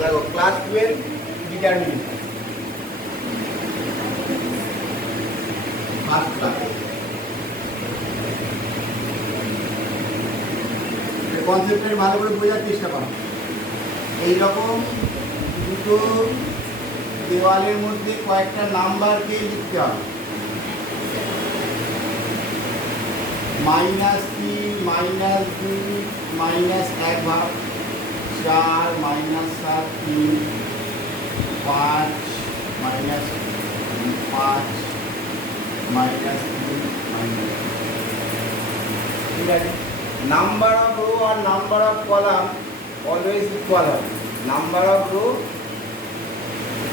দেখো class 12 determinant first class কনসেপ্টটা ভালো করে বোঝার চেষ্টা করো। এইরকম দুটো দেওয়ালের মধ্যে কয়েকটা নাম্বারকে লিখতে হবে। -3, -2, -1 ভাগ 4, -7, 3, 5, -5, -3, ঠিক আছে। নাম্বার অফ রো আর number of column always equal হবে। নাম্বার অফ রো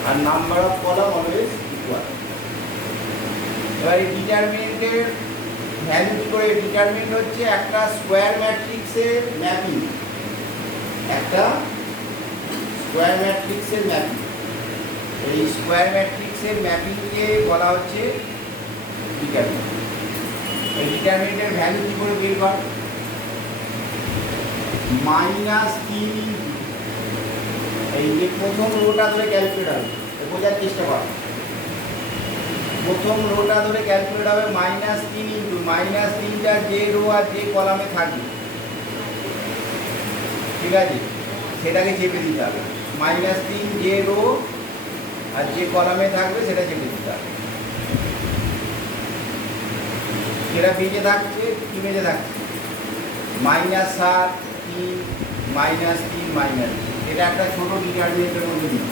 আর number of column always equal. এবার এই ডিটারমিনেন্টের ভ্যালু কি করে? ডিটারমিনেন্ট হচ্ছে একটা স্কোয়ার ম্যাট্রিক্সের ম্যাপিং, একটা স্কোয়ার ম্যাট্রিক্সের ম্যাপিং। এই স্কোয়ার ম্যাট্রিক্সের ম্যাপিংকে বলা হচ্ছে ডিটারমিনেন্ট। এই ডিটারমিনেন্টের ভ্যালু কি করে বের কর? -3 এই যে প্রথম রোটা ধরে ক্যালকুলেট হবে, বোঝার চেষ্টা কর। প্রথম রোটা ধরে ক্যালকুলেট হবে -3 ইন্টু -3টা যে রো আর যে কলামে থাকবে, ঠিক আছে, সেটাকে চেপে দিতে হবে। -3 যে রো আর যে কলামে থাকবে সেটা চেপে দিতে হবে। যেটা বেঁচে থাকছে কি বেঁচে থাকছে? -7, 3, -3, এটা একটা ছোট ডিটারমিনেন্টের মধ্যে দিই।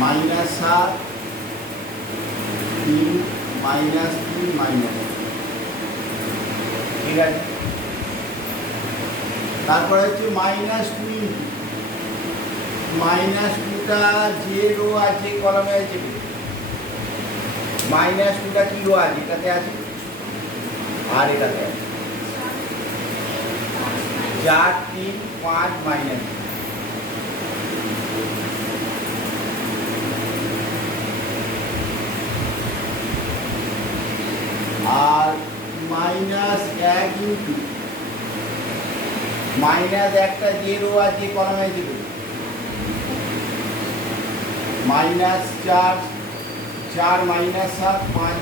-7, 3, -3, ঠিক আছে। তারপরে হচ্ছে -2 -2টা যে রো আর যে কলামে আছে, -2টা কি রো আছে? এটাতে আছে আর এটাতে আছে 4, 3, 5, আর -1 ইন্টু -1টা যে রো আর যে কলামে আছে, -4, 4, -7, 5,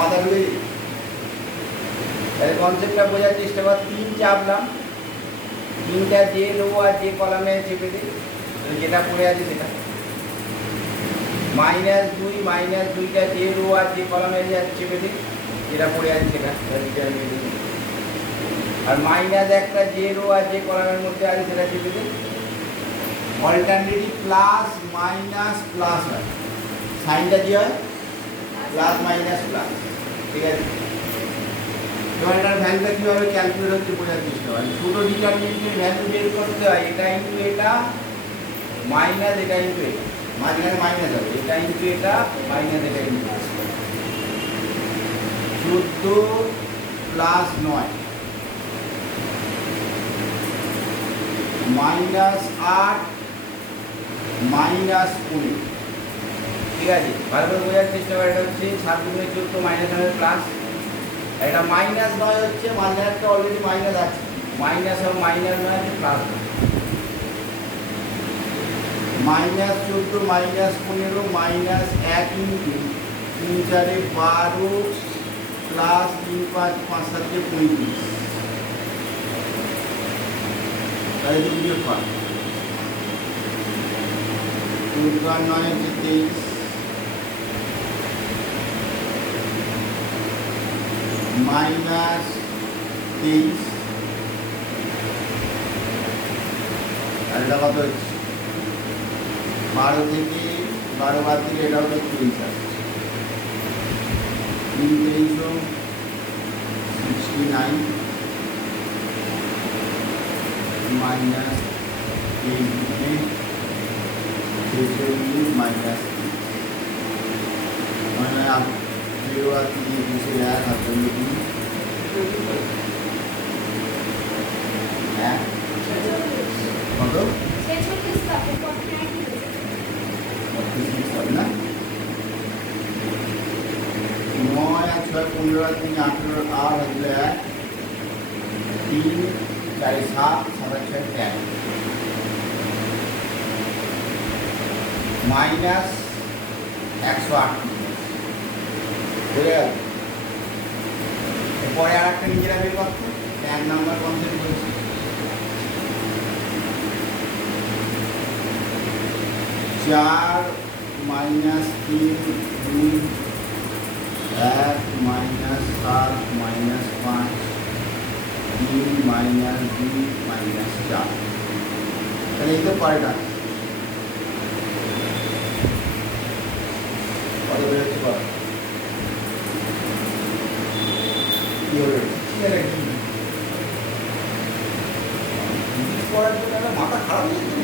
মাথা ঢুকে তাহলে কনসেপ্টটা বোঝার চেষ্টা কর। 3 চাপলাম, 3টা যে রো আর যে কলামে চেপে দিই, যেটা পড়ে আছে সেটা। -2, -2টা যে রো আর যে কলামে চেপে দিই, যেটা পড়ে আছে সেটা। আর -1টা যে রো আর যে কলামের মধ্যে আছে সেটা চেপে দিই। অল্টারনেটিভ প্লাস মাইনাস প্লাস হয়, সাইনটা কি হয়? প্লাস মাইনাস প্লাস, ঠিক আছে। এবার এটার ভ্যালুটা কীভাবে ক্যালকুলেট হচ্ছে বোঝার চেষ্টা হয়। ছোটো ডিটারমিনেন্টের ভ্যালু বের করতে হয় এটা ইন্টু এটা মাইনাস এটা ইন্টু এটা, মাঝখানে মাইনাস হবে, এটা ইন্টু এটা মাইনাস এটা ইন্টু এটা। 14 প্লাস 9 -8 -15, ঠিক আছে। ভালো করে বোঝার চেষ্টা করা। এটা হচ্ছে 7 × 14 -9 প্লাস, এটা -9 হচ্ছে, মাঝে একটা অলরেডি মাইনাস আছে, মাইনাস আর -9 আছে প্লাস, -14 -15 -1 ইন্টু 3, 4, 12 প্লাস 3, 5, 5, 7, 35, তাহলে 2 দিয়ে 5, 14 আর 9 হচ্ছে 23, -23, আর এটা কত হচ্ছে? 12 থেকে 12 বাদ দিলে এটা হচ্ছে 23 আসছে। 3, 3, 69 মাইনাস 8 মাইনাস মানে 0 আর 3 বসে 1 আর 2 হ্যাঁ কত 46 হবে না 9 আর 6 15 আর 3 18 আর হলো 1 3 4 7 7 6 13 মাইনাস 108 বুঝে গেল। এরপরে আর একটা নিজেরা বের করতো 1 নম্বর কনসেপ্ট বলছি। 4 minus 3 2 1 minus 7 minus 5 3 minus 2 minus 4, তাহলে এই তো পরেটা কত বেরোচ্ছে কত কি হলো করার জন্য একটা মাথা খারাপ হয়ে যাচ্ছে,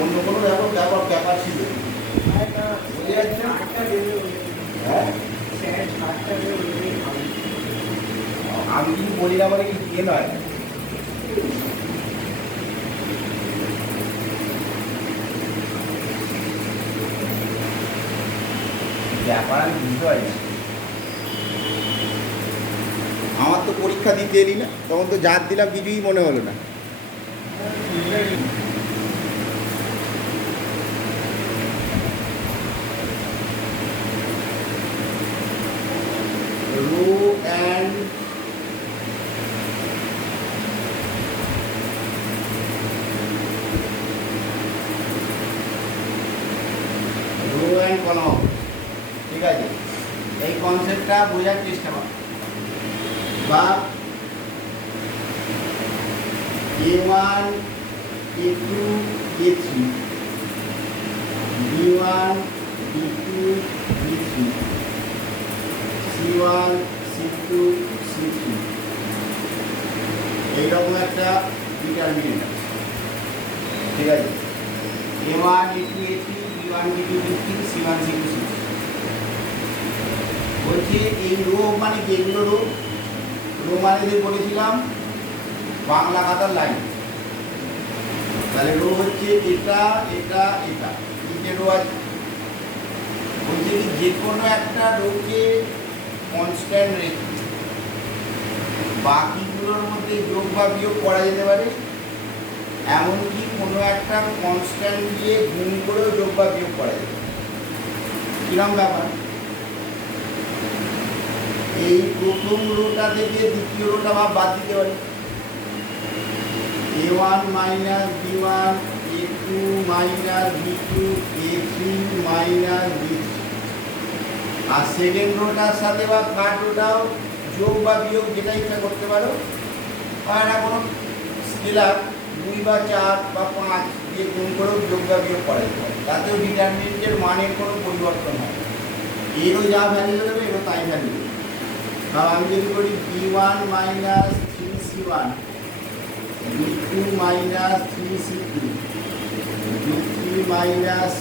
অন্য কোনো ব্যাপার ছিল বুঝে যাচ্ছে। হ্যাঁ আমি কিছু বলি না বলে কিছু ইয়ে নয়, ব্যাপার আমি বুঝতে পারছি। আমার তো পরীক্ষা দিতে এলি না, তখন তো যা দিলাম কিছুই মনে হলো না। রো অ্যান্ড কলম, ঠিক আছে, এই কনসেপ্টটা বোঝার চেষ্টা কর। বা A1 A2 A3 B1 B2 B3 C1 C2 C3 এইরকম একটা ডিটারমিনেন্ট আছে, ঠিক আছে। A1 A2 A3 B1 B2 B3 C1 C2 C3 বলছে এই রো মানে কি? এগুলো রো, রো মানে যে বলেছিলাম বাংলা খাতার লাইন, তাহলে রো হচ্ছে এটা এটা এটা, তিনটে রো আছে। বলছে কি যে কোনো একটা রোকে কনস্ট্যান্ট রেখে বাকিগুলোর মধ্যে যোগ বা বিয়োগ করা যেতে পারে, এমনকি কোনো একটা কনস্ট্যান্ট দিয়ে গুণ করেও যোগ বা বিয়োগ করা যেতে পারে। কিরম ব্যাপার? এই প্রথম রোটা থেকে দ্বিতীয় রোটা ভাব বাদ দিতে পারি, A1 minus B1 A2 minus B2 A3 minus B3, আর সেকেন্ড রোটার সাথে বা থার্ড রোটাও যোগ বা বিয়োগ যেটা ইচ্ছা করতে পারো, আর না কোনো স্কেলার 2 বা 4 বা 5 দিয়ে গুণ করেও যোগ বা বিয়োগ করা যেতে পারে, তাতেও ডিটারমিনেন্টের মানের কোনো পরিবর্তন হয়, এরও যা ভ্যালু দেবে এরও তাই ভ্যালু দেবে। আমি যদি করি B1 minus 3C1 B2 minus 3C2 B3 minus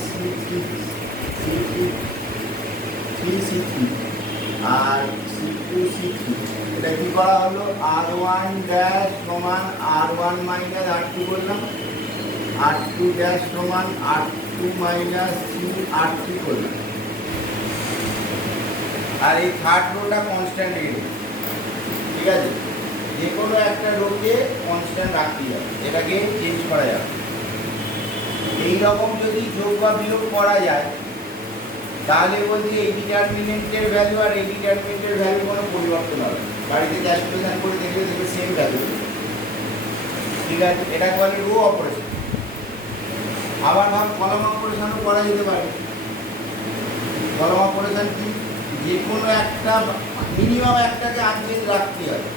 C3 আর C2 C3, এটা কি করা হলো? R1 ড্যাশ সমান R1 মাইনাস R2 করলাম, R2 ড্যাশ সমান R2 মাইনাস R3 করলাম, আর এই থার্ড রোটা কনস্ট্যান্ট রেখে, ঠিক আছে। যে কোনো একটা রোকে কনস্ট্যান্ট রাখতে যাবে, এটাকে চেঞ্জ করা যাবে। এইরকম যদি যোগ বা বিয়োগ করা যায় তাহলে বলছি এই ডিটারমিনেন্টের ভ্যালু আর এই ডিটারমিনেন্টের ভ্যালু কোনো পরিবর্তন হবে, বাড়িতে ক্যালকুলেশন করে দেখলে দেখবে সেম ভ্যালু, ঠিক আছে। এটাকে বলে রো অপারেশন। আবার ভাব কলাম অপারেশনও করা যেতে পারে। কলাম অপারেশন কি? যে কোনো একটা মিনিমাম একটাকে আনচেঞ্জ রাখতে হবে,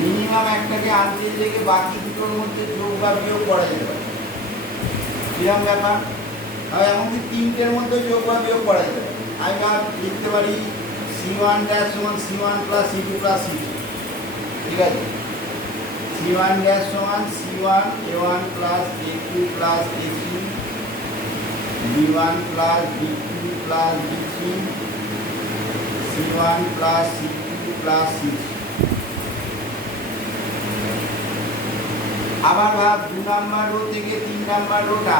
মিনিমাম একটাকে আনচেঞ্জ রেখে বাকি দুটোর মধ্যে যোগ বা বিয়োগ করা যেতে পারে। কিরকম ব্যাপার? আর এমনকি তিনটের মধ্যে যোগ বা বিয়োগ করা যেতে পারে। আমি লিখতে পারি C1 ড্যাশ সমান C1 plus C2 plus C3, ঠিক আছে। C1 ড্যাশ সমান C1 A1 plus A2 plus A3 B1 plus B2 plus B3 C1 plus C2 plus C3। আবার ভাব 2 নাম্বার রো থেকে 3 নাম্বার রোটা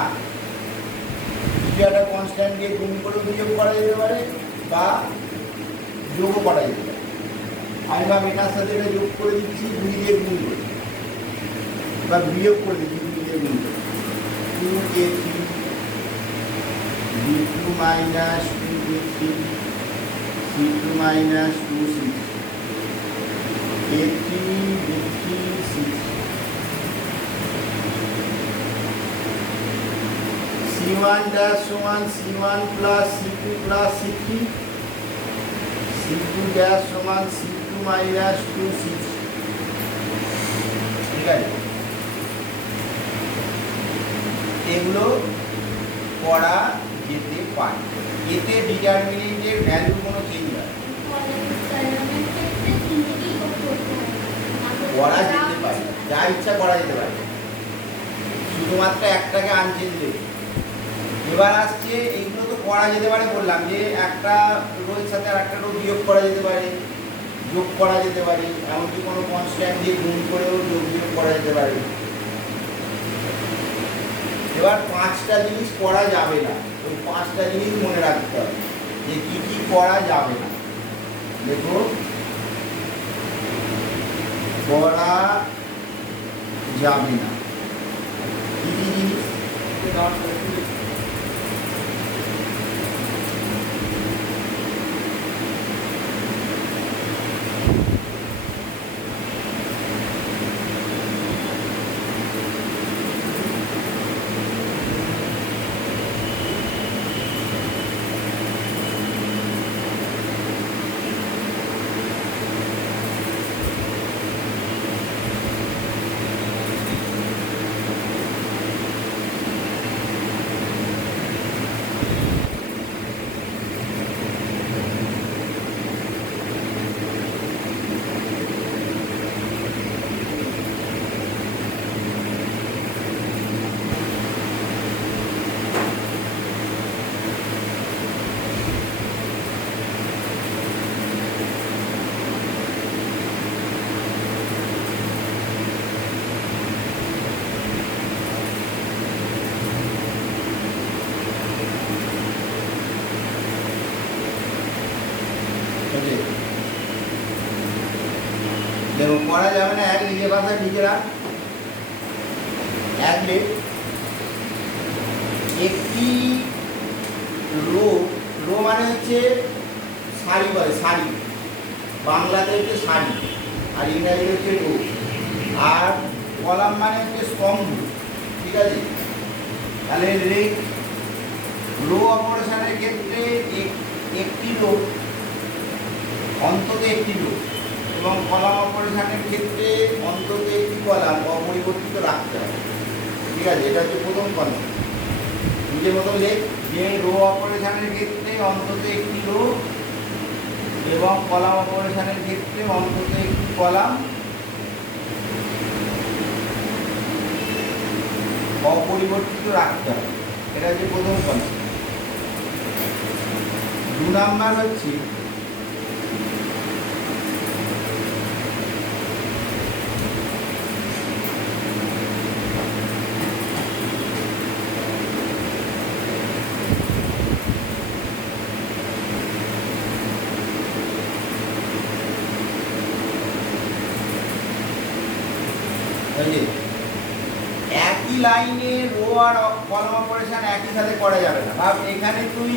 কিছু একটা কনস্ট্যান্ট দিয়ে গুণ করে বিয়োগ করা যেতে পারে, বা যোগও করা যেতে পারে। আমি ভাব এটার সাথে এটা যোগ করে দিচ্ছি, 2 দিয়ে গুণ করে, বা বিয়োগ করে দিচ্ছি 2 দিয়ে গুণ করে, 2a3 b2 minus 2b3 c2 minus 2c a3 b3 c3 c1 dash সমান c1 plus c2 plus c3 c2 dash সমান c2 minus 2c3। ঠিক আছে, এগুলো করা যেতে পারে। এতে ডিটারমিনেন্টের ভ্যালু কোনো চেঞ্জ হয়, করা যেতে পারে, যা ইচ্ছা করা যেতে পারে, শুধুমাত্র একটাকে আনচেঞ্জ দেবে। এবার আসছে এইগুলো তো করা যেতে পারে, বললাম যে একটা রোর সাথে আর একটা রো বিয়োগ করা যেতে পারে, যোগ করা যেতে পারে, এমনকি কোনো কনস্ট্যান্ট দিয়ে গুণ করেও যোগ বিয়োগ করা যেতে পারে। এবার 5টা জিনিস করা যাবে না, ওই 5টা জিনিস মনে রাখতে হবে যে কি কি করা যাবে না। দেখো, করা যাবে না কি কি জিনিস? দেখো, করা যাবে না, এক লিখে পাশে লিখে রাখ। এক লিখ, একটি রো, রো মানে হচ্ছে সারি বলে, সারি, বাংলাতে হচ্ছে সারি আর ইংরাজি হচ্ছে রো, আর কলাম মানে হচ্ছে স্তম্ভ। ঠিক আছে, তাহলে রো অপারেশনের ক্ষেত্রে একটি রো, অন্তত একটি রো, এবং কলাম অপারেশনের ক্ষেত্রে অন্তত একটি কলাম অপরিবর্তিত রাখতে হবে। ঠিক আছে, এটা হচ্ছে প্রথম কনসেপ্ট। নিজের মতো লেখ যে রো অপারেশনের ক্ষেত্রে অন্তত একটি রো এবং কলাম অপারেশনের ক্ষেত্রে অন্তত একটি কলাম অপরিবর্তিত রাখতে হবে। এটা হচ্ছে প্রথম কনসেপ্ট। 2 নাম্বার হচ্ছে একই লাইনে রো আর কলাম অপারেশন একই সাথে করা যাবে না। ভাব, এখানে তুই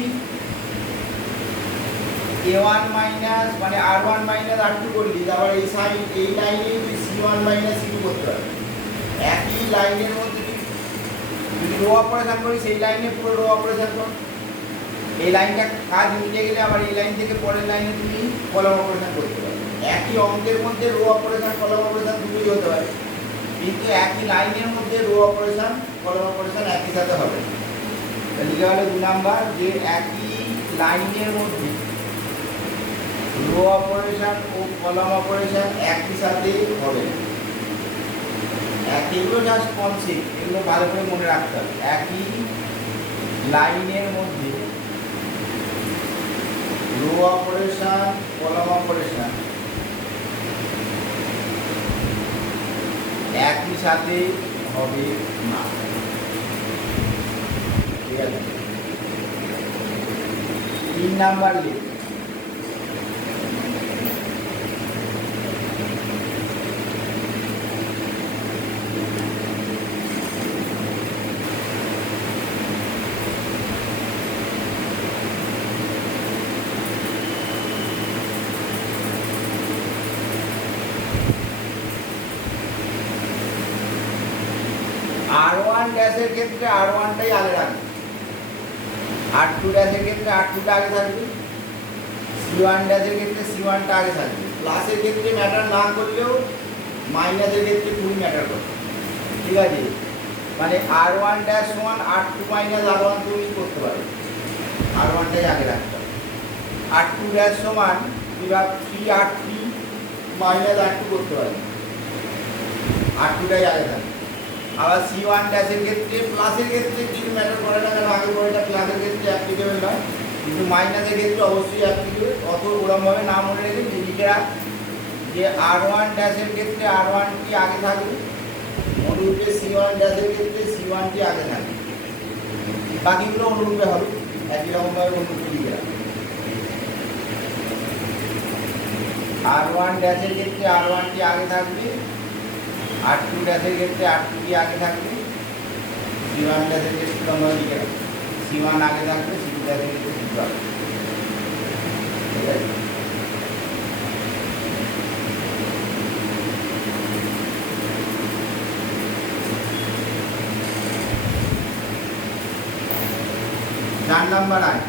a1 মাইনাস মানে r1 মাইনাস r2 করলি, তারপর এই সাইড এই লাইনে তুই c1 মাইনাস c2 করতে পারবি। একই লাইনের মধ্যে তুই রো অপারেশন করিস, সেই লাইনে পুরো রো অপারেশন কর, এই লাইনটা কাজ মিটে গেলে আবার এই লাইন থেকে পরের লাইনে তুমি কলাম অপারেশন করতে পারবে। একই অঙ্কের মধ্যে রো অপারেশন কলাম অপারেশন দুটোই হতে পারে, কিন্তু একই লাইনের মধ্যে রো অপারেশন কলাম অপারেশন একই সাথে হবে। লিখে হলো 2 নাম্বার যে একই লাইনের মধ্যে রো অপারেশন ও কলাম অপারেশন একই সাথে হবে। এগুলো জাস্ট কনসেপ্ট, এগুলো ভালো করে মনে রাখতে হবে। একই লাইনের মধ্যে রো অপারেশন কলাম অপারেশন একই সাথে হবে না। ঠিক আছে, 3 নাম্বার লিখ ওয়ান ড্যাশের ক্ষেত্রে আর ওয়ানটাই আগে রাখবে, আর টু ড্যাশের ক্ষেত্রে আর টুটা আগে থাকবে, সি ওয়ান ড্যাশের ক্ষেত্রে সি ওয়ানটা আগে থাকবে। প্লাসের ক্ষেত্রে ম্যাটার না করলেও মাইনাসের ক্ষেত্রে খুবই ম্যাটার করবে, ঠিক আছে? মানে আর ওয়ান ড্যাশ সমান আর টু মাইনাস আর ওয়ান তুমি করতে পারো, আর ওয়ানটাই আগে রাখতে হবে। আর টু ড্যাশ সমান বিভাগ থ্রি আর থ্রি মাইনাস আর টু করতে পারবে, আর টুটাই আগে থাকবে। আবার সি ওয়ান ড্যাশের ক্ষেত্রে প্লাসের ক্ষেত্রে কিছু ম্যাটার করে না, কারণ আগে পরেটা প্লাসের ক্ষেত্রে অ্যাপ্লিকেবল নয়, কিন্তু মাইনাসের ক্ষেত্রে অবশ্যই অ্যাপ্লিকেবল। অত ওরমভাবে না মনে রেখে লিখেরা যে আর ওয়ান ড্যাশের ক্ষেত্রে আর ওয়ানটি আগে থাকবে, অনুরূপে সি ওয়ান ড্যাশের ক্ষেত্রে সি ওয়ানটি আগে থাকবে, বাকিগুলো অনুরূপে হবে, একই রকমভাবে অনুরূপে লিখেরা। আর ওয়ান ড্যাশের ক্ষেত্রে আর ওয়ানটি আগে থাকবে, আর টু ড্যাশের ক্ষেত্রে আর টুটি আগে থাকবে, সি ওয়ান ড্যাশের ক্ষেত্রে আমরা লিখে রাখবো সি ওয়ান আগে থাকবে, সি টু ড্যাশের ক্ষেত্রে সি টু আগে, ঠিক আছে? চার নাম্বার আয়,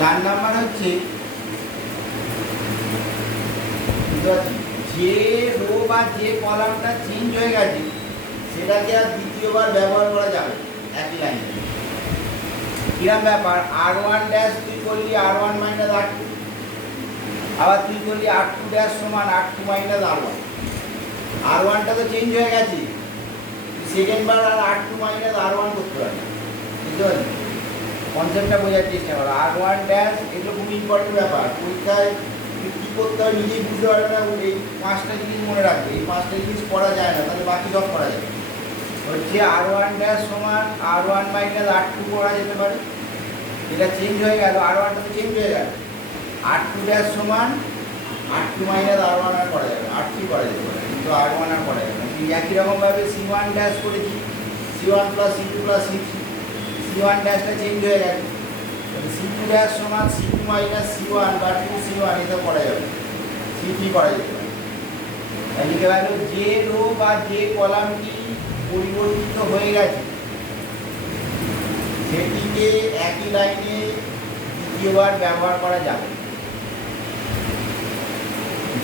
চার নাম্বার হচ্ছে যে রো বা যে কলামটা চেঞ্জ হয়ে গেছে সেটাকে আর দ্বিতীয়বার ব্যবহার করা যাবে একই লাইনে। কিরম ব্যাপার, আর ওয়ান ড্যাশ তুই করলি আর ওয়ান মাইনাস আর টু, আবার তুই করলি আর টু ড্যাশ সমান আর টু মাইনাস আর ওয়ান। আর ওয়ানটা তো চেঞ্জ হয়ে গেছে, সেকেন্ড বার আর টু মাইনাস আর ওয়ান করতে পারবি, বুঝতে পারলি? কনসেপ্টটা বোঝার চেষ্টা করো। আর ওয়ান ড্যাশ এগুলো খুব ইম্পর্টেন্ট ব্যাপার, পরীক্ষায় কী করতে হয় নিজেই বুঝতে পারবে না। এই পাঁচটা জিনিস মনে রাখবে, এই পাঁচটা জিনিস করা যায় না, তাহলে বাকি সব করা যাবে। হচ্ছে আর ওয়ান ড্যাশ সমান আর ওয়ান মাইনাস আর টু করা যেতে পারে, এটা চেঞ্জ হয়ে গেল, আর ওয়ানটা তো চেঞ্জ হয়ে গেল। আর টু ড্যাশ সমান আর টু মাইনাস আর ওয়ান আর করা যাবে, আর থ্রি করা যেতে পারে, কিন্তু আর ওয়ান আর করা যাবে না। একই রকমভাবে সি ওয়ান ড্যাশ করেছি, C one plus C two plus C three, C one ড্যাশটা চেঞ্জ হয়ে গেছে, সি টু ড্যাশ সমান C two minus C one বা টু সি ওয়ান, এটা করা যাবে, সি থ্রি করা যেতে পারে। লিখে গেল যে রো বা যে কলামটি পরিবর্তিত হয়ে গেছে সেটিকে একই লাইনে দ্বিতীয়বার ব্যবহার করা যাবে।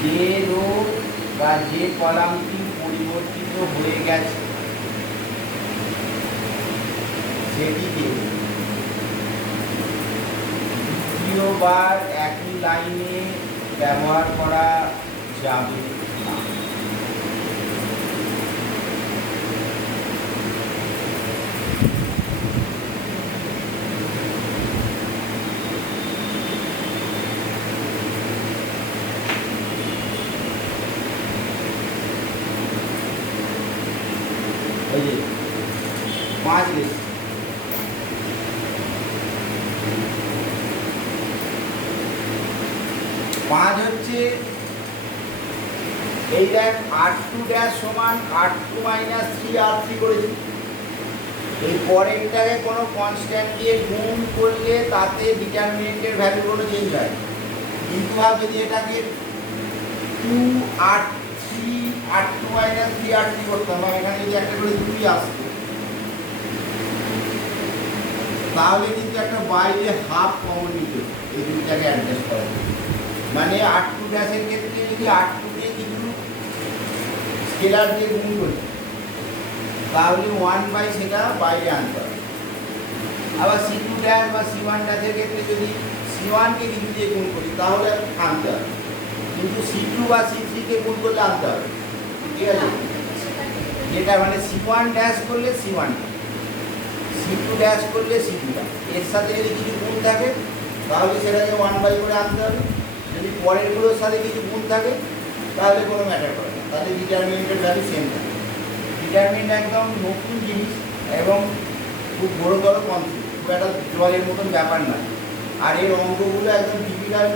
যে রো বা যে কলামটি পরিবর্তিত হয়ে গেছে সেটিকে দ্বিতীয়বার একই লাইনে ব্যবহার করা যাবে না। पाँच लिख पाँच হচ্ছে এই দেখ আর টু ড্যাশ সমান আর টু মাইনাস থ্রি আর থ্রি করেছি। এই পরেরটাকে কোনো কনস্ট্যান্ট দিয়ে গুণ করলে তাতে ডিটারমিনেন্টের ভ্যালু কোনো চেঞ্জ হয়, কিন্তু ভাব যদি এটাকে টু আর থ্রি আর টু মাইনাস থ্রি আর থ্রি করতাম, বা এখানে যদি একটা করে দুই আসতো তাহলে কিন্তু একটা বাইরে হাফ কমন নিত, এই দুইটাকে অ্যাডজাস্ট করা। মানে আর টু ড্যাশের ক্ষেত্রে যদি আর টু দিয়ে কিছু স্কেলার দিয়ে গুণ করি তাহলে ওয়ান বাই সেটা বাইরে আনতে হবে। আবার সি টু ড্যাশ বা সি ওয়ান ড্যাশের ক্ষেত্রে যদি সি ওয়ানকে কিছু দিয়ে গুণ করি তাহলে আনতে হবে, কিন্তু সি টু বা সি থ্রিকে গুণ করলে আনতে হবে, ঠিক আছে? যেটা মানে সি ওয়ান ড্যাশ করলে C one, C two dash করলে সি টু, এর সাথে যদি কিছু গুণ থাকে তাহলে সেটাকে ওয়ান বাই করে আনতে হবে। যদি পরেরগুলোর সাথে কিছু গুণ থাকে তাহলে কোনো ম্যাটার করে না, তাহলে ডিটারমিনেন্টের ভ্যালু সেম থাকে। ডিটারমিনেন্ট একদম নতুন জিনিস এবং খুব বড় কনসেপ্ট, খুব একটা জলের মতন ব্যাপার না। আর এর অঙ্কগুলো একদম টিপিক্যাল,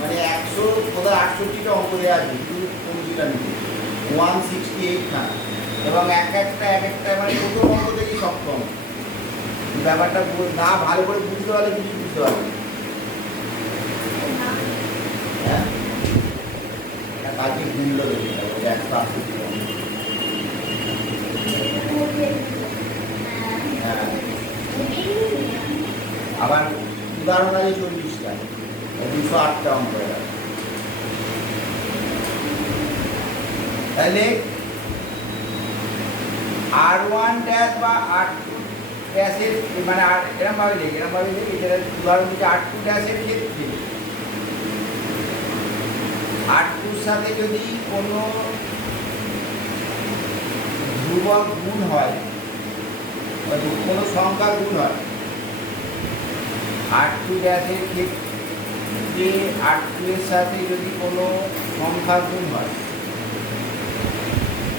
মানে 100 কোথায় 68টা অঙ্ক দেওয়া আছে শুধু কবিতা নিতে, 168 না, এবং এক একটা মানে প্রথম অঙ্ক থেকেই সপ্তম। ব্যাপারটা না ভালো করে বুঝতে পারলে কিছু বুঝতে পারবে। হ্যাঁ, কালকে মূল্য দেবে 168 অঙ্ক। হ্যাঁ, আবার উদাহরণ আছে 40টা, 208টা অঙ্ক হয়ে গেল। তাহলে R1 ড্যাশ বা R2 ড্যাশের মানে এরকম ভাবে লিখি যেটা উদাহরণ দিচ্ছে R2 ড্যাশের ক্ষেত্রে R2-র সাথে যদি কোনো ধ্রুবক গুণ হয় বা কোনো সংখ্যা গুণ হয়, R2 ড্যাশের ক্ষেত্রে R2 এর সাথে যদি কোনো সংখ্যা গুণ হয়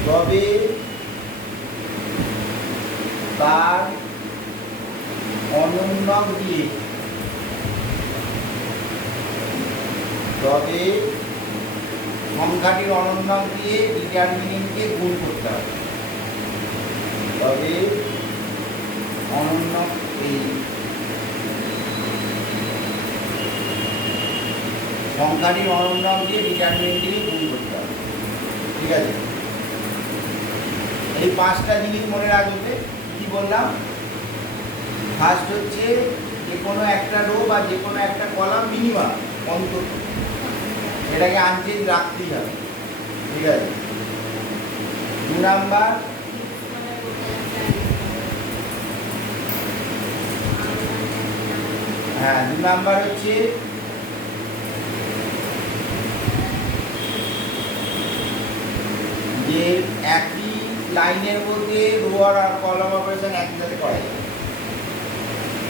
তবে তার অনন্যক দিয়ে সংখ্যাটির অনন্যক দিয়ে ডিটারমিনেন্টকে গুণ করতে হবে। তবে অনন্যক এই সংখ্যাটির অনন্যক দিয়ে ডিটারমিনেন্টকে গুণ করতে হবে। ঠিক আছে, এই 5টা জিনিস মনে রাখবে। কি বললাম? ফার্স্ট হচ্ছে যে কোনো একটা রো বা যে কোনো একটা কলাম মিনিমাম অন্তত এটাকে আনচেঞ্জ রাখতেই হবে। ঠিক আছে, 2 নাম্বার হ্যাঁ 2 নাম্বার হচ্ছে যে একই লাইনের মধ্যে রো আর কলাম অপারেশন একই সাথে করা যায়।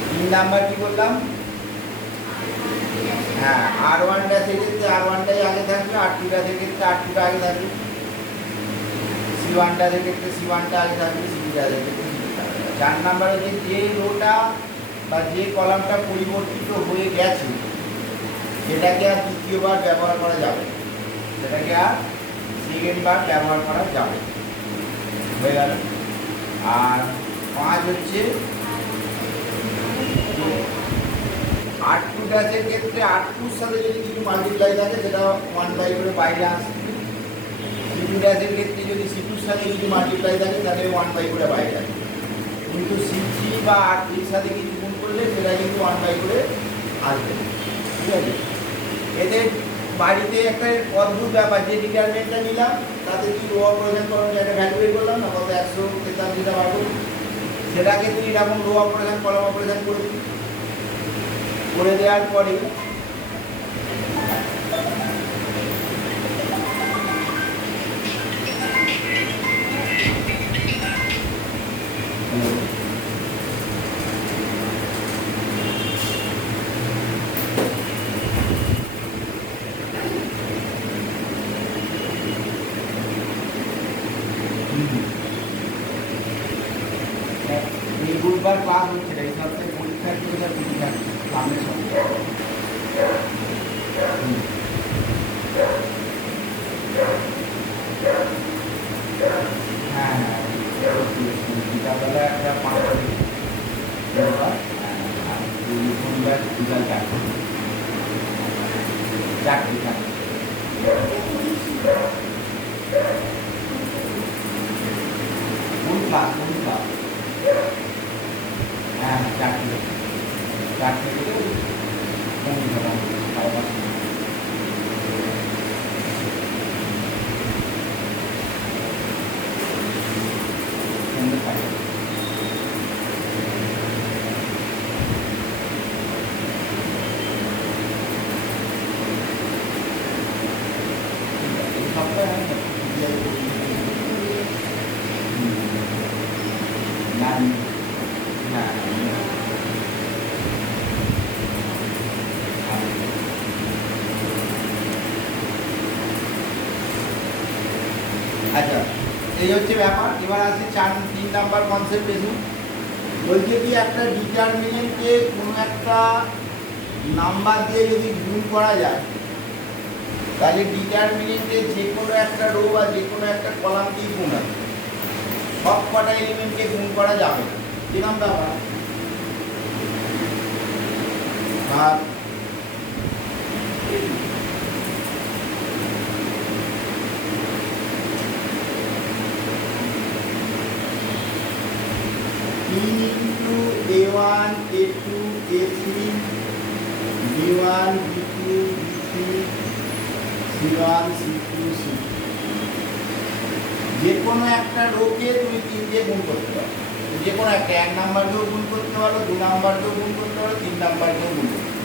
3 নাম্বার কি বললাম? হ্যাঁ, R1 ড্যাশের ক্ষেত্রে R1টাই আগে থাকবে, R2 ড্যাশের ক্ষেত্রে R2টা আগে থাকবে, C1 ড্যাশের ক্ষেত্রে C1টা আগে থাকবে, C2 ড্যাশের ক্ষেত্রে C2টা আগে থাকবে। 4 নাম্বার হচ্ছে যে রোটা বা যে কলামটা পরিবর্তিত হয়ে গেছে সেটাকে আর দ্বিতীয়বার ব্যবহার করা যাবে, সেটাকে আর সেকেন্ডবার ব্যবহার করা যাবে। হয়ে গেল। আর 5 হচ্ছে R2 ড্যাশের ক্ষেত্রে R2-র সাথে যদি কিছু মাল্টিপ্লাই থাকে সেটা 1/, করে বাইরে আসবে। C2 ড্যাশের ক্ষেত্রে যদি C2-র সাথে কিছু মাল্টিপ্লাই থাকে তাহলে 1/, করে বাইরে আসবে। কিন্তু C3 বা R3-র সাথে কিছু গুণ করলে সেটা কিন্তু 1/, করে আসবে। ঠিক আছে, এতে বাড়িতে একটা অদ্ভুত ব্যাপার, যে ডিটারমিনেন্টটা নিলাম তাতে কি রো অপারেশন করার একটা ভ্যালু বের করলাম না, কত 143টা বার করব, সেটাকে তুই এরকম রো অপারেশন কলাম অপারেশন করবি। করে দেওয়ার পরে এই বুধবার ক্লাস হচ্ছে না, এই সপ্তাহে পরীক্ষা পরীক্ষা সামনে সপ্তাহে। হ্যাঁ বিকালবেলা একটা 5 তারিখ আর শনিবার বিকাল 4টে। কোন ক্লাস? হ্যাঁ 4টে থেকে আচ্ছা, এই হচ্ছে ব্যাপার। এবার আসছে 3 নাম্বার কনসেপ্ট। দেখুন, বলছে কি একটা ডিটারমিনেন্টকে কোনো একটা নাম্বার দিয়ে যদি গুণ করা যায় তাহলে ডিটারমিনেন্টে যে কোনো একটা রো বা যে কোনো একটা কলাম দিয়ে গুণ হবে, সব কটা এলিমেন্টকে গুণ করা যাবে না। কিরকম ব্যাপার? আর into A1, A2, A3, B1, B2, B3, C1, C2, C2 যে কোনো একটা রোকে তুমি 3 দিয়ে গুণ করতে পারো। যে কোনো একটা 1 নাম্বার দিয়েও গুণ করতে পারো, 2 নাম্বার দিয়েও গুণ করতে পারো, 3 নাম্বার দিয়েও গুণ করতে পারো।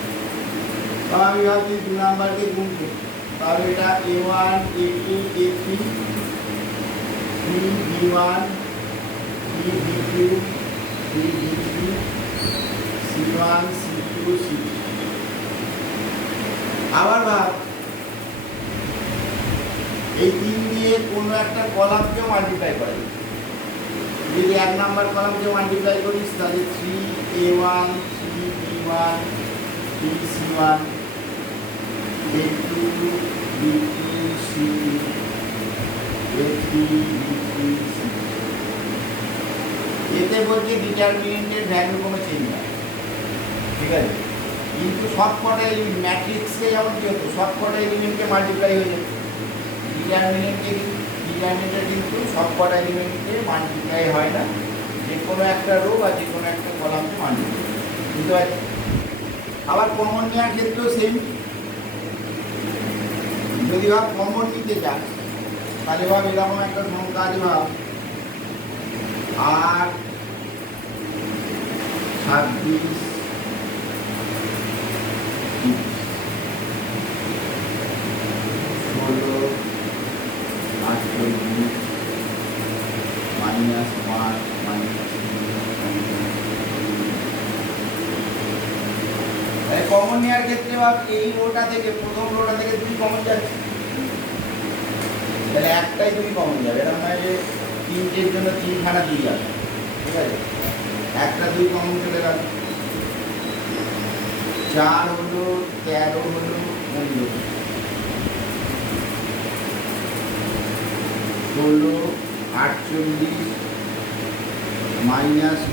তো আমি ভাবছি 2 নাম্বার দিয়ে গুণ করি, তাহলে এটা A1, A2, A3, B1, B2, B3, C1, C2, C2 আবার ভাব এই 3 দিয়ে কোনো একটা কলামকে মাল্টিপ্লাই করা যায়। যদি 1 নাম্বার কলামকে মাল্টিপ্লাই করিস তাহলে 3A1, 3B1, 3C1, A2, B2, C2, A3, B3, C2 এতে বলছে ডিটারমিনেন্টের ভ্যালু কোনো চেঞ্জ হয়, ঠিক আছে? কিন্তু সব কটা এলিমেন্ট ম্যাট্রিক্সকে যেমন কী হতো, সব কটা এলিমেন্টকে মাল্টিপ্লাই হয়ে যেত, ডিটারমিনেন্টের কিন্তু সব কটা এলিমেন্টকে মাল্টিপ্লাই হয় না, যে কোনো একটা রো বা যে কোনো একটা কলামকে মাল্টিপ্লাই। বুঝতে পারছি? আবার কমন নেওয়ার ক্ষেত্রেও সেম। যদি ভাব কমন নিতে চান তাহলে ভাব এরকম একটা সংখ্যা আছে, ভাব 8, 26, 16, 48, -1, কমন নেওয়ার ক্ষেত্রে ভাব এই রোটা থেকে, প্রথম রোটা থেকে 2 কমন যাচ্ছে, তাহলে একটাই তুমি কমন যাবে। এরকম নয় যে 3টের জন্য 3খানা 2 যাবে, ঠিক আছে? একটা 2 কমন চলে গেল, 4 হলো, 13 হলো, 15, 16, 48, -1,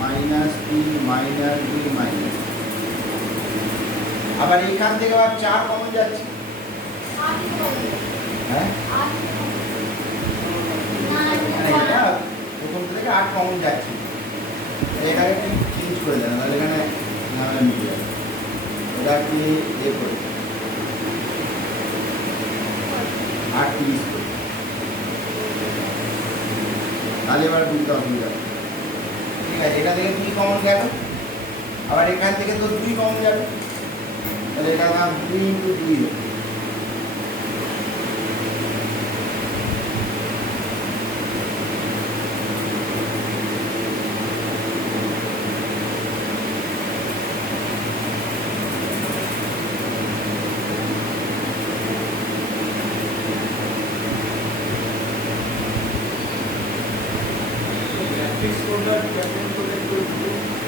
-3, -2, আবার এইখান থেকে আবার 4 কমন যাচ্ছে। হ্যাঁ, এটা প্রথম থেকে 8 কমন যাচ্ছে। এখানে একটু চেঞ্জ করে দেন, তাহলে এখানে মিলে যাবে। এটা কি এ করে 8 30 করে, তাহলে এবার বুঝতে অসুবিধা, ঠিক আছে? এটা থেকে 2 কমন গেল, আবার এখান থেকে তো 2 কমন যাবে, তাহলে এটা 2 × 2 হবে।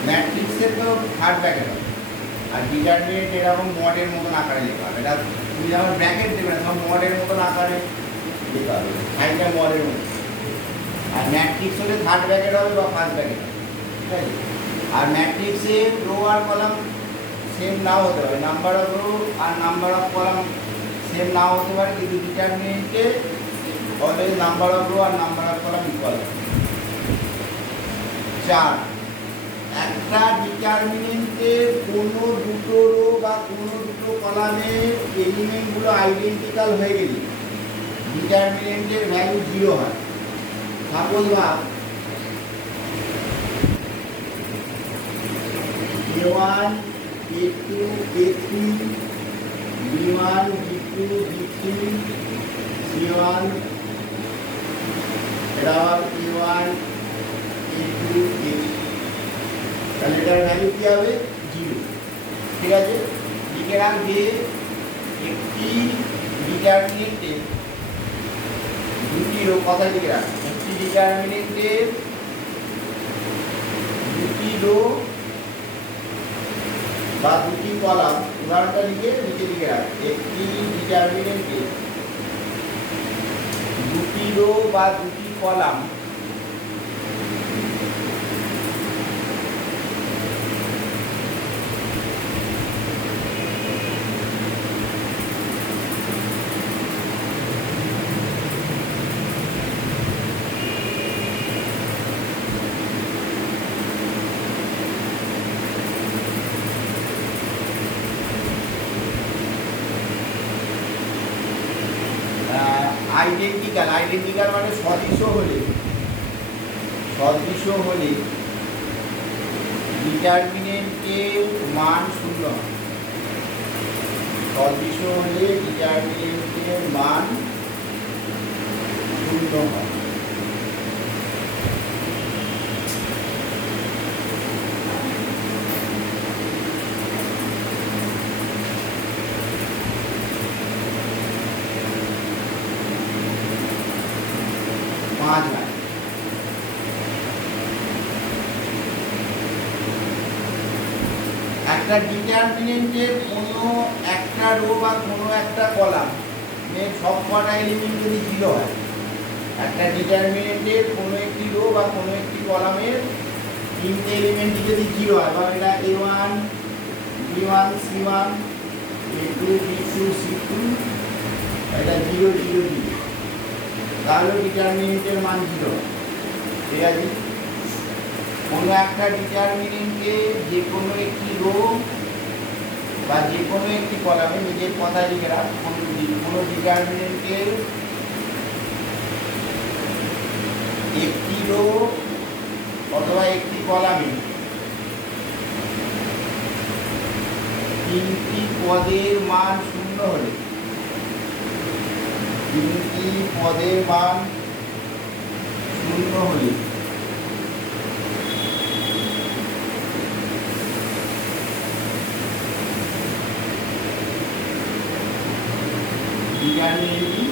ম্যাট্রিক্সের তো থার্ড ব্র্যাকেট হবে, আর ডিটারমিনেন্ট এরকম মডের মতন আকারে লেখা হবে। এটা তুমি যখন ব্র্যাকেট দেবে না, তখন মডের মতন আকারে লেখা হবে, সাইডটা মডের মতো। আর ম্যাট্রিক্স হলে থার্ড ব্র্যাকেট হবে বা ফার্স্ট ব্র্যাকেট হবে, ঠিক আছে? আর ম্যাট্রিক্সের রো আর কলাম সেম নাও হতে পারে, নাম্বার অফ রো আর নাম্বার অফ কলাম সেম নাও হতে পারে, কিন্তু ডিটারমিনেন্টে অলওয়েজ নাম্বার অফ রো আর নাম্বার অফ কলাম ইকুয়াল হবে। 4, একটা ডিটারমিনেন্টের কোনো দুটো রো বা কোনো দুটো কলামের এলিমেন্টগুলো আইডেন্টিক্যাল হয়ে গেলে ডিটারমিনেন্টের ভ্যালু 0 হয়। সাপোজ ভাব A1, A2, A3, B1, B2, B3, C1, এটা A1, A2, A3, তাহলে এটার ভ্যালু কী হবে? 0, ঠিক আছে? লিখে রাখবে একটি ডিটারমিনেন্টে দুটি রো, কথা লিখে রাখবে, একটি ডিটারমিনেন্টে দুটি রো বা দুটি কলাম, উদাহরণটা লিখে লিখে রাখ। একটি ডিটারমিনেন্টে দুটি রো বা দুটি কলাম আইডেন্টিক্যাল মানে সদৃশ হলে ডিটারমিনেন্টের মান শূন্য, সদৃশ হলে ডিটারমিনেন্টের মান শূন্য হয়। একটা ডিটারমিনেন্টের কোনো একটা রো বা কোনো একটা কলাম সব কটা এলিমেন্ট যদি 0 হয়, একটা ডিটারমিনেন্টের কোনো একটি রো বা কোনো একটি কলামের তিনটে এলিমেন্টই যদি 0 হয়, বা এটা A1 B1 C1 A2 B2 C2, এটা 0 0 0, তাহলে ডিটারমিনেন্টের মান 0। ঠিক আছে, কোনো একটা ডিটারমিনেন্টে যে কোনো একটি রো বা যে কোনো একটি কলামে, নিজের কথা লিখে রাখ, কোনো ডিটারমিনেন্টের একটি রো অথবা একটি কলামে তিনটি পদের মান শূন্য হলে, তিনটি পদের মান শূন্য হলে ডিটারমিনেন্টটি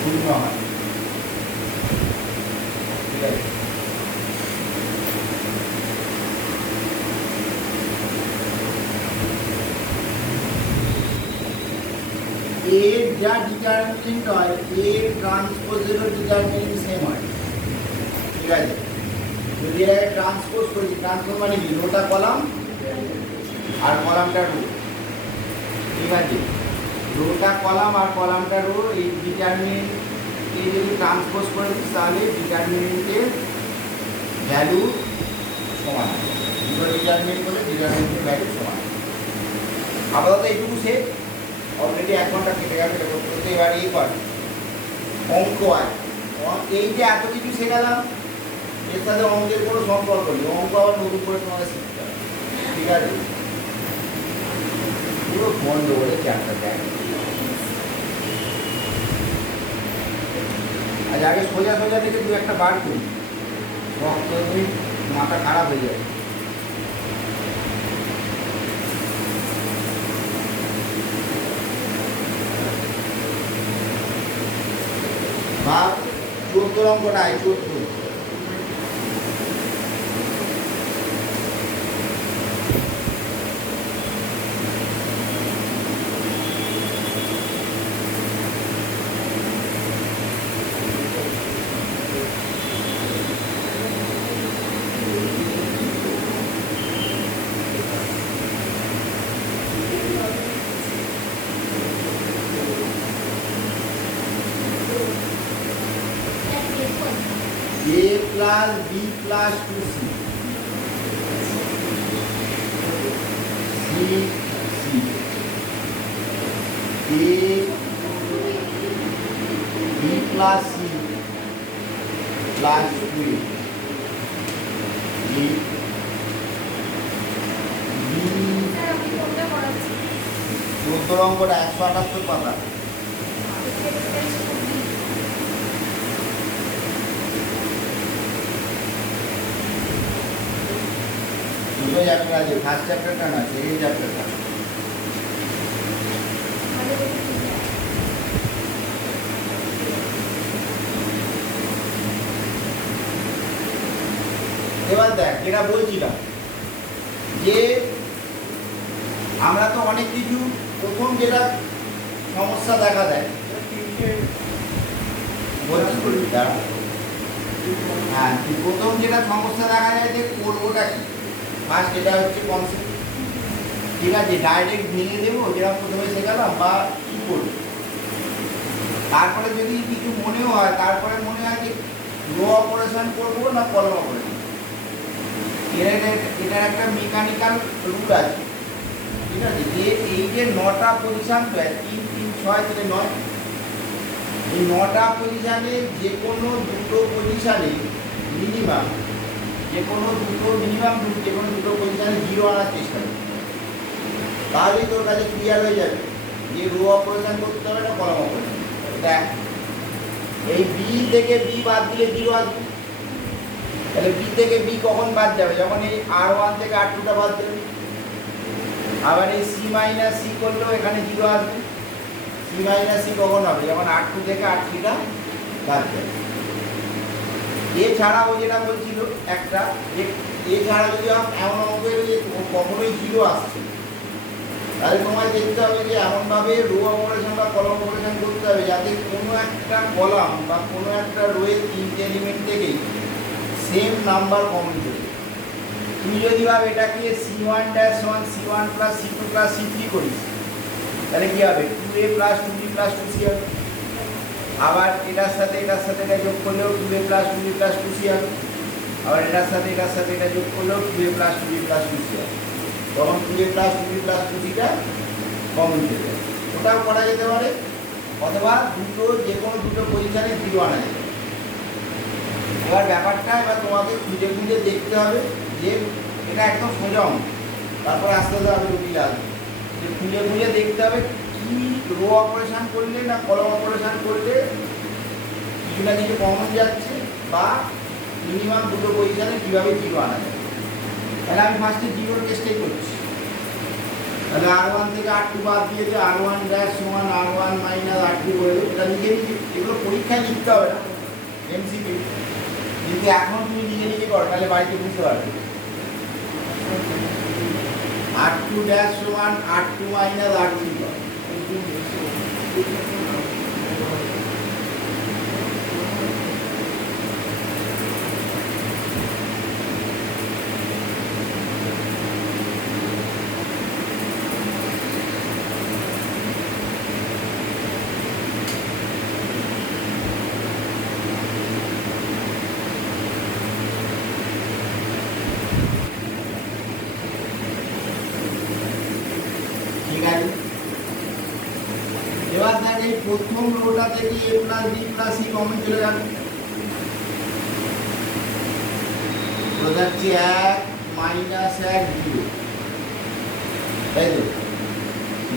শূন্য হয়। ঠিক আছে, এর যা ডিটারমিনেন্ট হয়, এর ট্রান্সপোজেরও ডিটারমিনেন্ট সেম হয়। ঠিক আছে, যদি এটাকে ট্রান্সপোজ করি, ট্রান্সপোজ মানে কি, রোটা কলাম আর কলামটা রো। ঠিক আছে, রোটা কলাম আর কলামটা রো, এই ডিটারমিনেন্টকে যদি ট্রান্সপোজ করে দিই, তাহলে ডিটারমিনেন্টের ভ্যালু সমান হবে। দুটো ডিটারমিনেন্ট করলে ডিটারমিনেন্টের ভ্যালু সমান। আপাতত এইটুকু সে অলরেডি 1 ঘন্টা কেটে গেছে, এটা করতে করতে এবার এই কর অঙ্ক আছে। এই যে এত কিছু শেখালাম, এর সাথে অঙ্কের কোনো সম্পর্ক নেই, অঙ্ক আবার নতুন করে তোমাকে শিখতে হবে। ঠিক আছে, পুরো বন্ধ করে চ্যাপ্টার দেখ। আজ আগে সোজা সোজা থেকে দু একটা বার করি, মাথা খারাপ হয়ে যায়। ভাব 14 অঙ্কটা আয়, 14। A plus B plus 2C, C, C, A, B plus C plus 2A, A, B, 14 অঙ্কটা 178 পাতা। দুটো চ্যাপ্টার আছে, ফার্স্ট চ্যাপ্টারটা না, সেকেন্ড চ্যাপ্টারটা। এবার দেখ, যেটা বলছিলাম যে আমরা তো অনেক কিছু, প্রথম যেটা সমস্যা দেখা দেয় হ্যাঁ, প্রথম যেটা সমস্যা দেখা যায় যে করবোটা কি, ফার্স্ট এটা হচ্ছে কনসেপ্ট, ঠিক আছে, ডাইরেক্ট ভেঙে দেবো যেরকম প্রথমে শেখালাম, বা কী করবো। তারপরে যদি কিছু মনেও হয়, তারপরে মনে হয় যে রো অপারেশন করবো না কলম অপারেশন। এটার একটা মেকানিক্যাল রুট আছে, ঠিক আছে, যে এই যে 9টা পজিশন, 3 3 6 থেকে 9, এই 9টা পজিশানে যে কোনো দুটো পজিশানে মিনিমাম, যে কোনো দুটো পজিশানে 0 আনার চেষ্টা করবে, তাহলেই তোর কাছে ক্লিয়ার হয়ে যাবে যে রো অপারেশন করতে হবে না কলাম অপারেশন। দেখ, এই বি থেকে বি বাদ দিলে 0 আসবে, তাহলে বি থেকে বি কখন বাদ যাবে, যখন এই R1 থেকে R2টা বাদ দেবে। আবার এই সি মাইনাস সি করলেও এখানে 0 আসবে, সি মাইনাস সি কখন হবে, যখন R2 থেকে R3টা বাদ যাবে। এছাড়াও যেটা বলছিল একটা, যে এছাড়া যদি এমন অঙ্ক যে কখনোই 0 আসছে, তাহলে তোমায় দেখতে হবে যে এমনভাবে রো অপারেশন বা কলাম অপারেশন করতে হবে যাতে কোনো একটা কলাম বা কোনো একটা রোয়ের 3টে এলিমেন্ট থেকেই সেম নাম্বার কমন করে। তুমি যদি ভাব এটাকে C1 -1 C1 + C2 + C3 করিস, তাহলে কি হবে, 2a + 2b + 2c হবে। আবার এটার সাথে এটা যোগ করলেও 2a + 2b + 2c হবে। আবার এটার সাথে এটা যোগ করলেও 2a + 2b + 2c হবে। তখন 2a + 2b + 2cটা কমন চলে যাবে। ওটাও করা যেতে পারে, অথবা যে কোনো দুটো পজিশানে 0 আনা যেতে পারে। এবার ব্যাপারটা এবার তোমাকে খুঁজে খুঁজে দেখতে হবে যে এটা একদম সোজা অঙ্ক, তারপর আস্তে আস্তে আমি জটিল আসবে, যে খুঁজে খুঁজে দেখতে হবে কি রো অপারেশন করলে না কলম অপারেশন করলে কিছু না কিছু কমন যাচ্ছে, বা মিনিমাম দুটো পজিশানে কীভাবে 0 আনা যায়। তাহলে আমি ফার্স্টে 0 টেস্টেই করছি। তাহলে R1 থেকে R2 বাদ দিয়েছে, R1 = R1 - R2 করে দেবো। এটা নিজে এগুলো পরীক্ষায় লিখতে হবে না, এমসিকিউ, কিন্তু এখন তুমি নিজে করো, তাহলে বাড়িতে বুঝতে পারবে। R2 = R2 - R3 করো। এবার দেখ, এই প্রথম রোটা থেকে a + b + c কমন চলে যাবে, তো যাচ্ছে 1 - 1 0, তাই তো।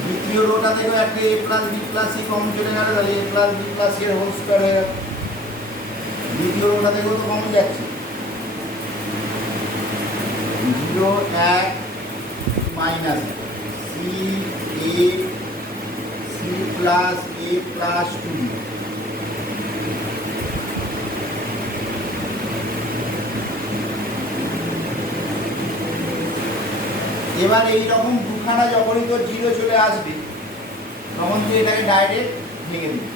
দ্বিতীয় রোটা থেকেও একটা a + b + c কমন চলে গেলে, তাহলে a + b + c এর হোল স্কয়ার হয়ে যাবে। দ্বিতীয় রোটা থেকেও তো কমন যাচ্ছে, 0 1 - c a C + a + 2b। এবার এইরকম দুখানা যখনই তোর 0 চলে আসবে, তখন তুই এটাকে ডাইরেক্ট ভেঙে দিবি।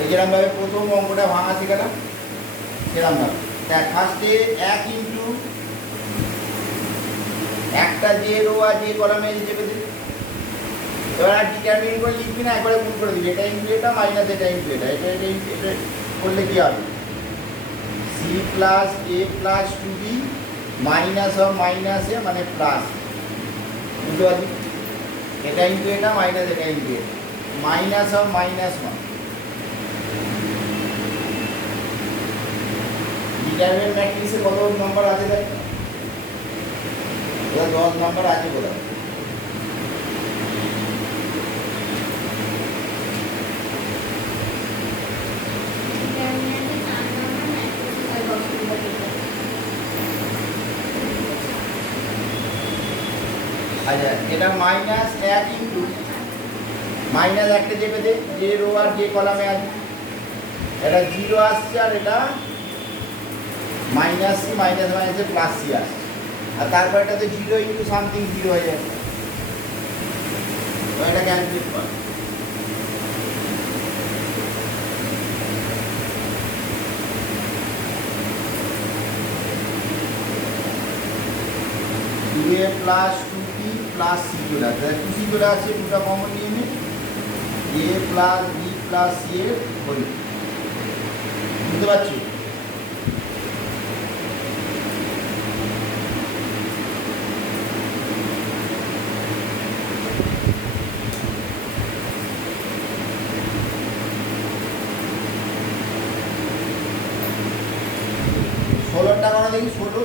এই যেরকমভাবে প্রথম অঙ্কটা ভাঙা শেখালাম, সেরকমভাবে দেখ, ফার্স্টে 1 ইন্টু একটা যে রো আর যে কলামে চেপে দিবি। এবার আর ডিটারমিন করে লিখবি না, একবারে গুণ করে দিবি, এটা ইন্টু এটা মাইনাস এটা ইন্টু এটা, এটা করলে কি হবে, c + a + 2b minus of মাইনাসে মানে প্লাস, বুঝতে পারবি, এটা ইন্টু এটা মাইনাস এটা ইন্টু এটা, মাইনাস অফ -1। ডিটারমিনেন্ট ম্যাট্রিক্সে কত নম্বর আছে দেখ, 10 নম্বর আছে বোধহয়। আচ্ছা, এটা মাইনাস 1 ইন্টু মাইনাস একটা চেপে দে, যে রো আর যে কলামে আছে এটা 0 আসছে, আর এটা মাইনাস সি মাইনাস মাইনাসে প্লাস সি আসছে, আর তারপর এটাতে 0 ইন্টু সামথিং 0 হয়ে যাবে। তো এটা ক্যালকুলেট কর। a plus 2b plus c চলে আসছে, 2c চলে আসছে, 2টা কমন নিয়ে নে, a plus b plus c এর হোল। বুঝতে পারছি? ষোলোটা করা দেখি, 16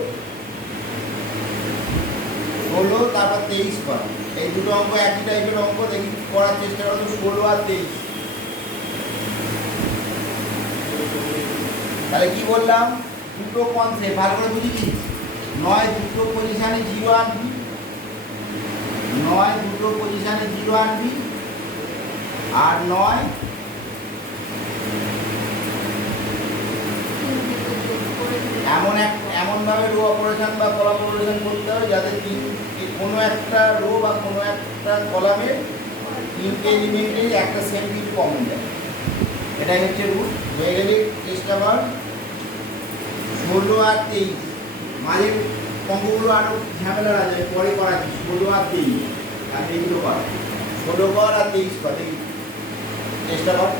তারপর 23 করা। এই দুটো অঙ্ক একই টাইপের অঙ্ক, দেখি করার চেষ্টা করো। 16 আর 23, তাহলে কি বললাম, দুটো কনসেপ্ট ভালো করে বুঝিয়েছি। 9 দুটো পজিশনে 0 আনবি, 9 দুটো পজিশনে 0 আনবি, আর 9 এমনভাবে রো অপারেশন বা কলাম অপারেশন করতে হবে যাতে কোনো একটা রো বা কোনো একটা কলামের 3টে এলিমেন্টের একটা সেম কিছু কমন যায়। এটাই হচ্ছে রুল। হয়ে গেলে চেষ্টা কর। 16 আর 23 মাঝের অঙ্কগুলো আরও ঝামেলা আছে, পরে করাচ্ছি। 16 আর 23 আর এইগুলো কর, 16 কর আর 23 কর, দেখি চেষ্টা কর।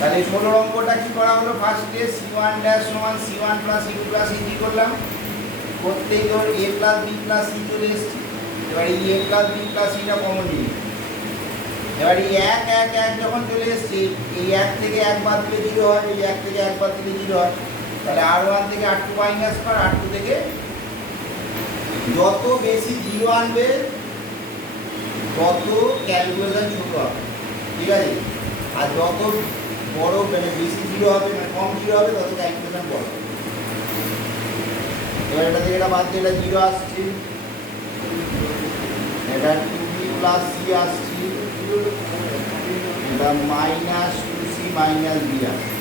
তাহলে 16 অঙ্কটা কি করা হলো, ফার্স্টে c1 ড্যাশ সমান c1 plus c2 plus c3 করলাম, করতেই ধর a plus b plus c চলে এসছে। এবার এই a plus b plus c টা কমন নিই। এবার এই 1 1 1 যখন চলে এসছে, এই 1 থেকে 1 বাদ দিলে 0 হয়, এই 1 থেকে 1 বাদ দিলে 0 হয়। তাহলে r1 থেকে r2 মাইনাস কর, r2 থেকে যত বেশি 0 আনবে তত ক্যালকুলেশন ছোট হবে, ঠিক আছে? আর যত বড় মানে বেশি 0 হবে, মানে কম 0 হবে, তত ক্যালকুলেশন বড় হবে। এবার এটা থেকে এটা বাদ দিয়ে এটা 0 আসছে, এটা 2b প্লাস c আসছে, এটা মাইনাস 2c মাইনাস b আসছে।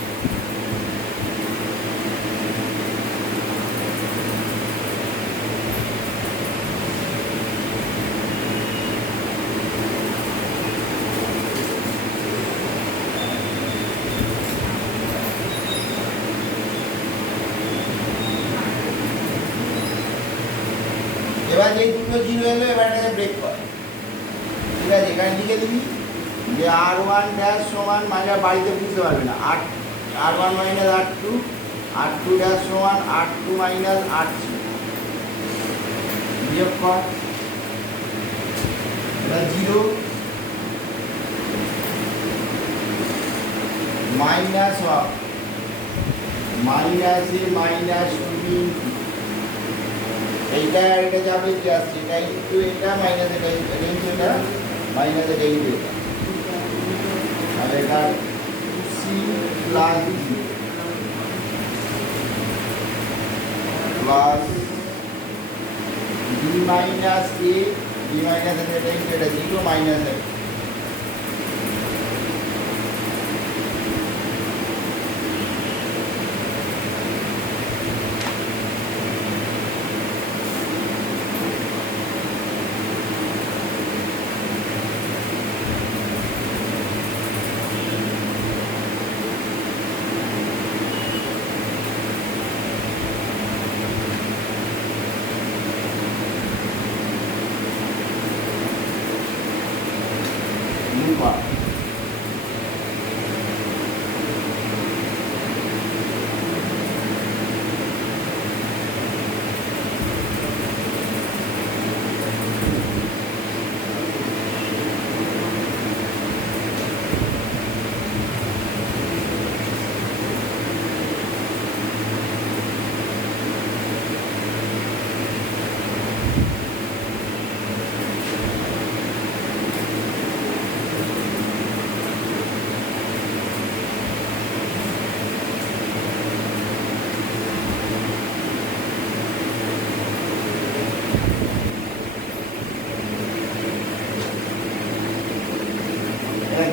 এবার যেই দুটো 0 এলো, এবার এটাকে ব্রেক কর, ঠিক আছে? এখানে লিখে দিবি যে r1 ড্যাশ সমান, মানে বাড়িতে বুঝতে পারবে না, r1 minus r2, r2 dash সমান r2 মাইনাস r3, বিয়োগ কর, এটা 0 মাইনাস মাইনাসে মাইনাস 2b, এইটা এটা যাবে কি আসছে, এটা ইন্টু এটা মাইনাস এটা ইন্টু এটা মাইনাস এটা ইন্টু এটা, আর এটা 2c plus b plus b minus a, b minus এটা ইন্টু এটা 0 মাইনাস এটা।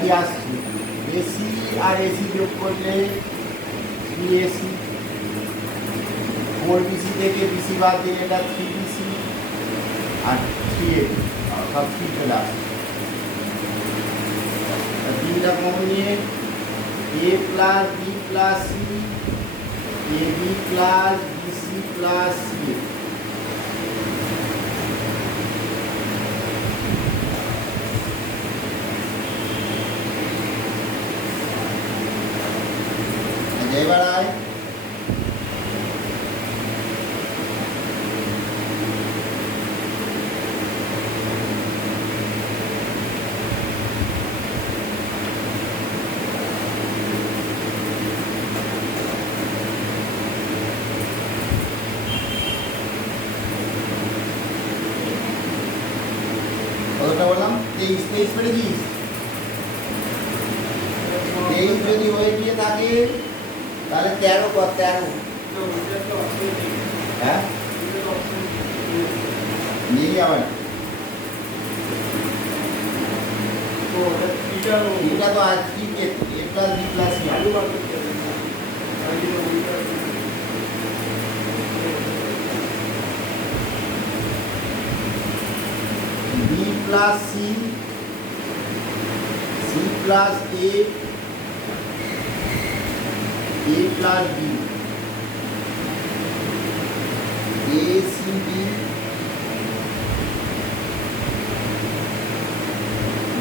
কি আসছে এসি আর এসি যোগ করলে 3AC, 4BC থেকে বিসি বাদ দিয়ে এটা 3BC আর 3AB, সব 3 চলে আসছে। তিনটা কমন নিয়ে A plus B plus C, AB plus BC plus CA। এবার আয় কতটা বললাম 23 পেরেছিস? 23 যদি হয়ে গিয়ে থাকে তাহলে 13 কর, 13। হ্যাঁ নেই আবার এটা তো আজ কি A plus B plus C B plus C, C plus A, A plus B, A C B,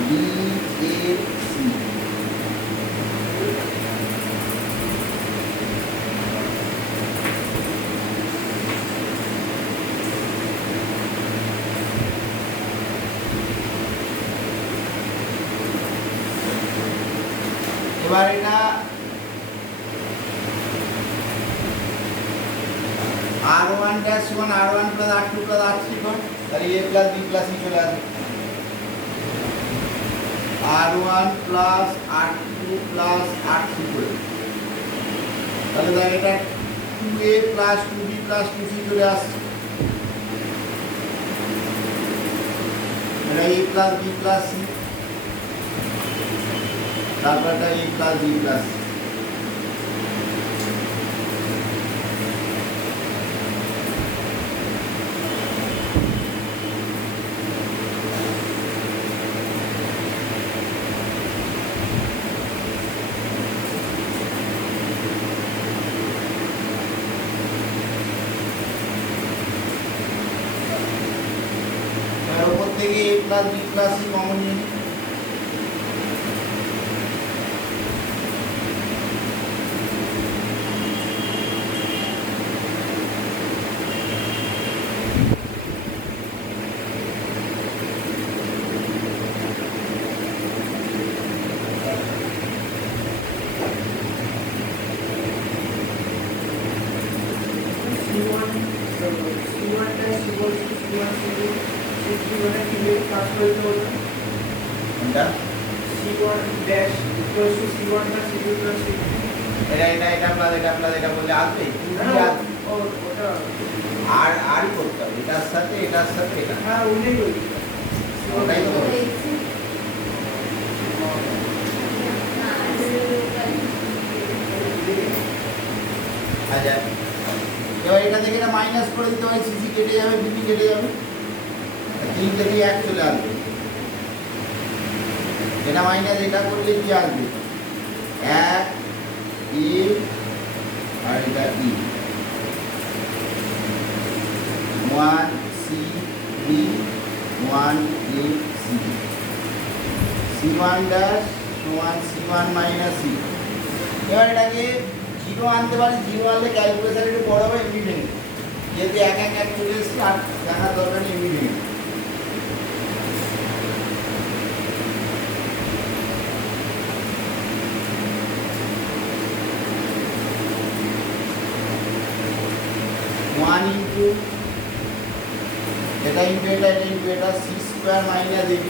B A C। এবার এটা R1 dash 1 R1 plus R2 plus R3 কর, তাহলে A plus B plus C চলে আসবে। R1 plus R2 plus R3 করে তাহলে দেখ এটা 2A plus 2B plus 2C চলে আসছে। এটা A plus B plus C, তারপর এটা A plus B plus C। থেকে A plus B plus C common নিয়ে নিই। এটা প্লাস এটা বললে আসবে আর আরই করতে হবে এটার সাথে এটা হ্যাঁ ওটাই তো আচ্ছা এবার এটা থেকে এটা মাইনাস করে দিতে হয়, সিসি কেটে যাবে, বিপি কেটে যাবে, 3 থেকে 1 চলে আসবে। এটা মাইনাস এটা করলে কি আসবে 1 E আর এটা E 1 C B 1 A C C1 dash সমান C1 মাইনাস C। এবার এটাকে 0 আনতে পারি, 0 আনলে ক্যালকুলেশন একটু বড় হবে, এমনি ভেঙে যেহেতু এক চলে এসছে আর দেখার দরকার নেই, এমনি ভেঙে 1 into এটা into এটা c square minus ab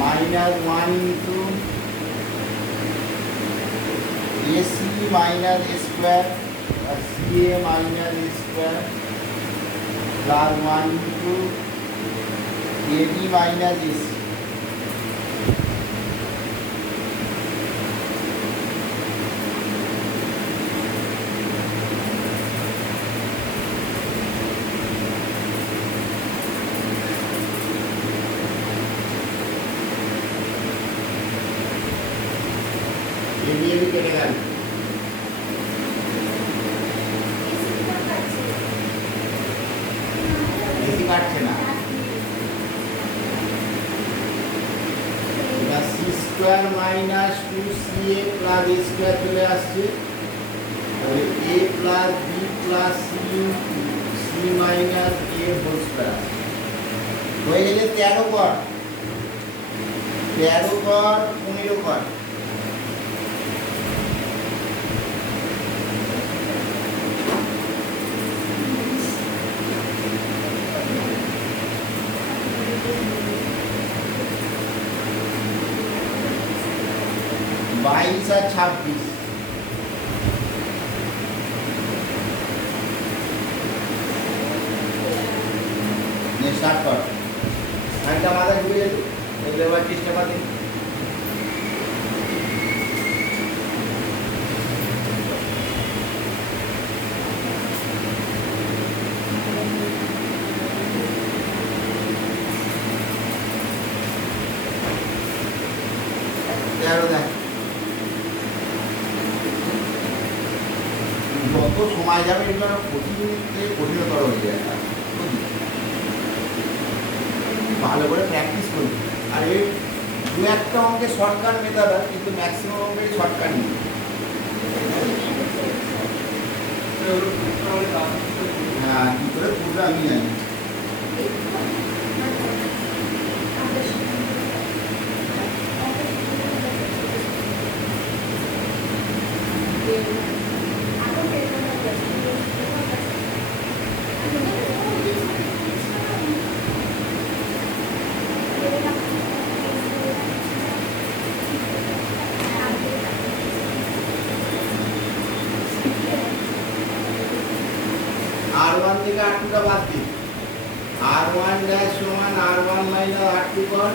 minus 1 into ac minus a square or ca minus a square plus 1 into AB minus AC. AB কেটে গেল। AC কাটছে না। c square minus 2ca plus a square চলে আসছে, তাহলে a plus b plus c minus a whole square হয়ে গেলে 13 কর 15 কর। बाईस और 26 स्टार्ट कर घंटा माथा ढुके लेबर टेस्ट पाते যত সময় যাবে এগুলো কঠিন থেকে কঠিনতর হয়ে যায়, ভালো করে প্র্যাকটিস করবি। আর এই দু একটা অঙ্কে শর্টকাট মেথড হয়, কিন্তু ম্যাক্সিমাম অঙ্কে শর্টকাট নেই। হ্যাঁ কী করে পুরো আমি জানি। R1 থেকে R2টা বাদ দিই, R1 ড্যাশ সমান R1 মাইনাস R2 কর,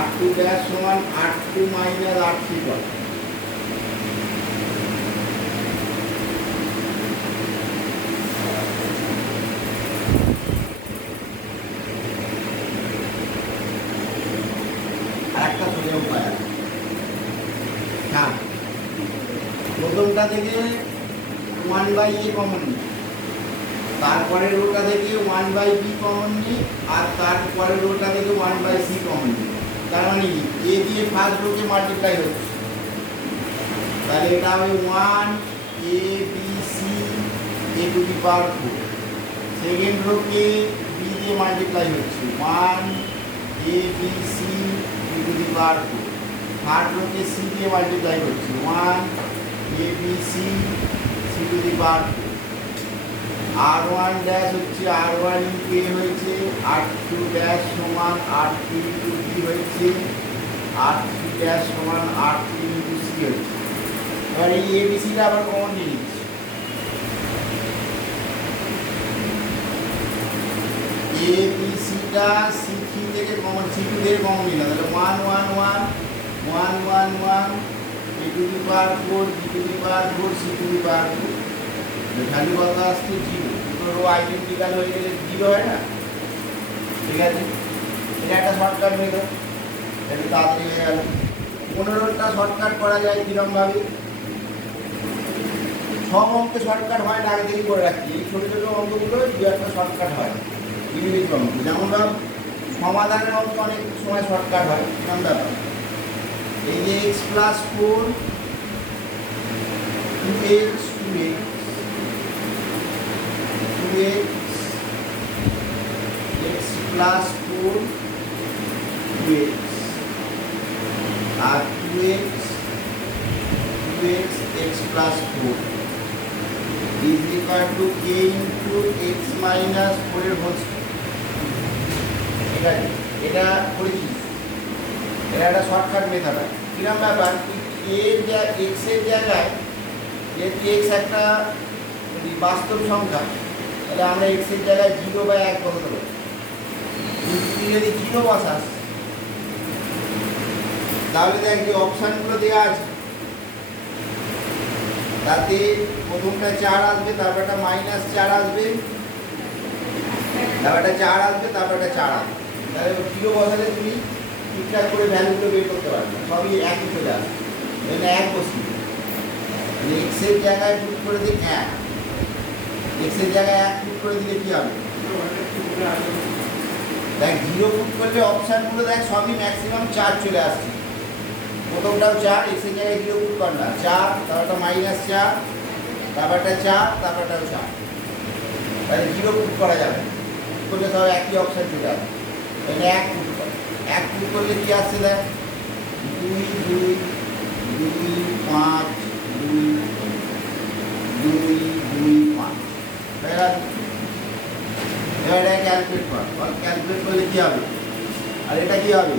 R2 ড্যাশ সমান R2 মাইনাস R3 কর। আরেকটা সোজা উপায় আছে, হ্যাঁ প্রথমটা থেকে 1/a কমন নিই, তারপরের রোটা থেকে 1/b কমন নিই, আর তারপরের রোটা থেকে 1/c কমন নিই। তার মানে কি a দিয়ে ফার্স্ট রোকে মাল্টিপ্লাই হচ্ছে, তাহলে এটা হবে 1 a b c a to the power 4। Second রোকে b দিয়ে মাল্টিপ্লাই হচ্ছে 1 a b c a to the power 4। Third রোকে c দিয়ে মাল্টিপ্লাই হচ্ছে 1 a b c c to the power 4। R1 dash হচ্ছে R1 ইন্টু a হয়েছে, R2 dash সমান R2 into b হয়েছে, R3 ড্যাশ সমান R3 ইন্টু c হয়েছে। এবার এই ABCটা আবার কমন নিয়ে নিচ্ছি, ABCটা C3 থেকে কমন, C2 থেকে কমন নিলাম, তাহলে 1 1 1 1 1 1 a to the power 4 b two the power 4 c to the power 4। Value কত আসছে 0, রো আইডেন্টিক্যাল হয়ে গেলে 0 হয় না, ঠিক আছে। এটা একটা শর্টকাট মেথড, একটু তাড়াতাড়ি হয়ে গেল। 15টা শর্টকাট করা যায় কিরমভাবে, সব অঙ্কে শর্টকাট হয় না, আগে থেকে করে রাখছি। এই ছোটো ছোটো অঙ্কগুলো দু একটা শর্টকাট হয় ইংলিশ অঙ্ক, যেমন ধর সমাধানের অঙ্ক অনেক সময় শর্টকাট হয়। কিরম ব্যাপার, এই যে x plus 4 2x 2x 2x x plus 4 2x R 2x x plus 4 is equal to k into x minus 4 এর হোল স্কয়ার। ঠিক আছে, এটা করেছি, এটা একটা শর্টকাট মেথড। কিরম ব্যাপার, x এর জায়গায় যেহেতু x একটা বাস্তব সংখ্যা, তাহলে আমরা x এর জায়গায় 0 বা 1 বসাতে পারি। কিন্তু তুই যদি জিরো বসাস তাহলে দেখ যে অপশানগুলো দেওয়া আছে তাতে প্রথমটা 4 আসবে, তারপরটা -4 আসবে, তারপরটা 4 আসবে, তারপরটা 4 আসবে। তাহলে জিরো বসালে তুমি ঠিকঠাক করে ভ্যালুগুলো বের করতে পারবে, সবই একই চলে আসবে। এখানে 1 বসি, এক্স এর জায়গায় পুট করে দিই 1, এক্স এর জায়গায় 1 পুট করে দিলে কি হবে? দেখ 0 পুট করলে অপশানগুলো দেখ সবই ম্যাক্সিমাম 4 চলে আসছে। প্রথমটাও 4, এক্স এর জায়গায় 0 পুট কর না, 4, তারপরটা -4, তারপরটা 4, তারপরটাও 4। তাহলে 0 পুট করা যাবে, পুট করলে সব একই অপশান চলে আসবে। এখানে 1 পুট কর, 1 পুট করলে কি আসছে দেখ 2 2 2 5 2 2 2 5। এবার এটা ক্যালকুলেট কর, ক্যালকুলেট করলে কি হবে? আর এটা কি হবে?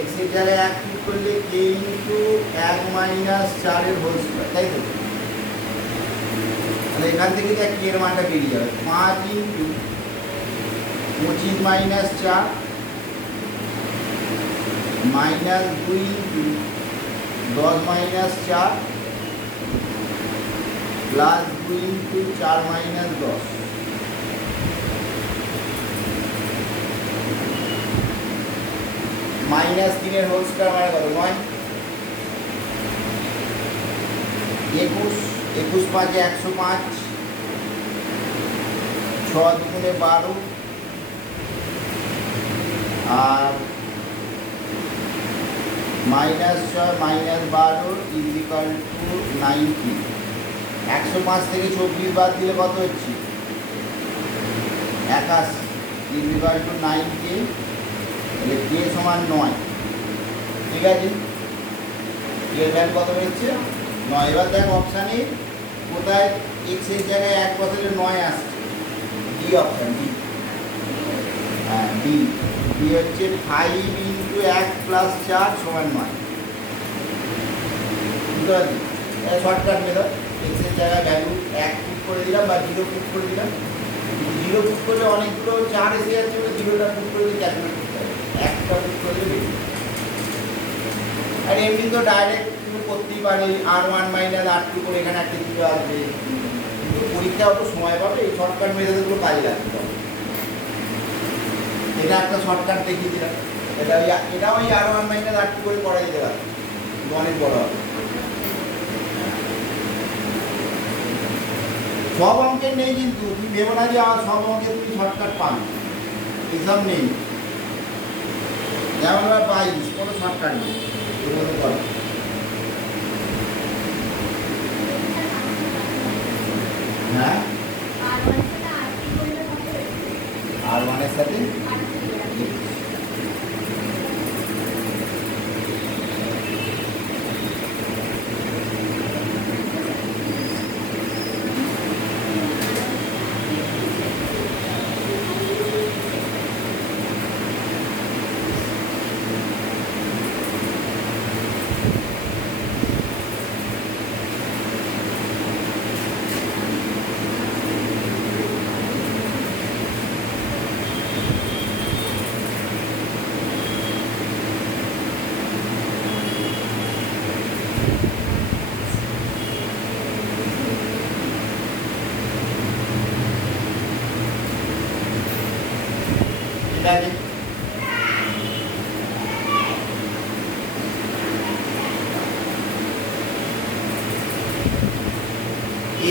এক্স এর জায়গায় 1 পুট করলে k ইন্টু 1 - 4 এর হোল স্কয়ার, তাই তো? তাহলে এখান থেকে দেখ k এর মানটা বেরিয়ে যাবে 5 into 25 - 4 minus 2 into 10 - 4 plus 2 into 4 - 10। -3 এর হোল স্কয়ার মানে কত? 9। 21, 21 × 5 = 105, 6 × 2 = 12, আর -6 - 12 = 90। 105 থেকে 24 বাদ দিলে কত হচ্ছে? 81 = 9k, তাহলে k সমান 9। ঠিক আছে, এর ভ্যালু কত বেরোচ্ছে? 9। এবার দেখ অপশানে কোথায় এক্স এর জায়গায় 1 বসালে 9 আসছে, ডি অপশান, ডি। হ্যাঁ ডি, ডি হচ্ছে 5 ইন্টু 1 প্লাস 4 সমান 9। বুঝতে পারছি? এটা শর্টকাট মেথড। এক্স এর জায়গায় ভ্যালু 1 পুট করে দিলাম বা 0 পুট করে দিলাম। 0 পুট করলে অনেকগুলো 4 এসে যাচ্ছে বলে 0টা পুট করে দিয়ে ক্যালকুলেট করতে হবে, 1টা পুট করে দিলে। আর এমনি তো ডাইরেক্ট তুমি করতেই পারো, R1 - R2 করে এখানে একটা 0 আসবে, কিন্তু পরীক্ষা অত সময় পাবে, এই শর্টকাট মেথডগুলো কাজে লাগবে। এটা একটা শর্টকাট দেখিয়ে দিলাম, এটা ওই R1 - R2 করে করা যেতে পারে, অনেক বড় হবে। সব অঙ্কের নেই, কিন্তু তুমি ভেবো না যে সব অঙ্কে তুমি শর্টকাট পাবে, এসব নেই। যেমন আবার 22 কোনো শর্টকাট নেই, হ্যাঁ R1 এর সাথে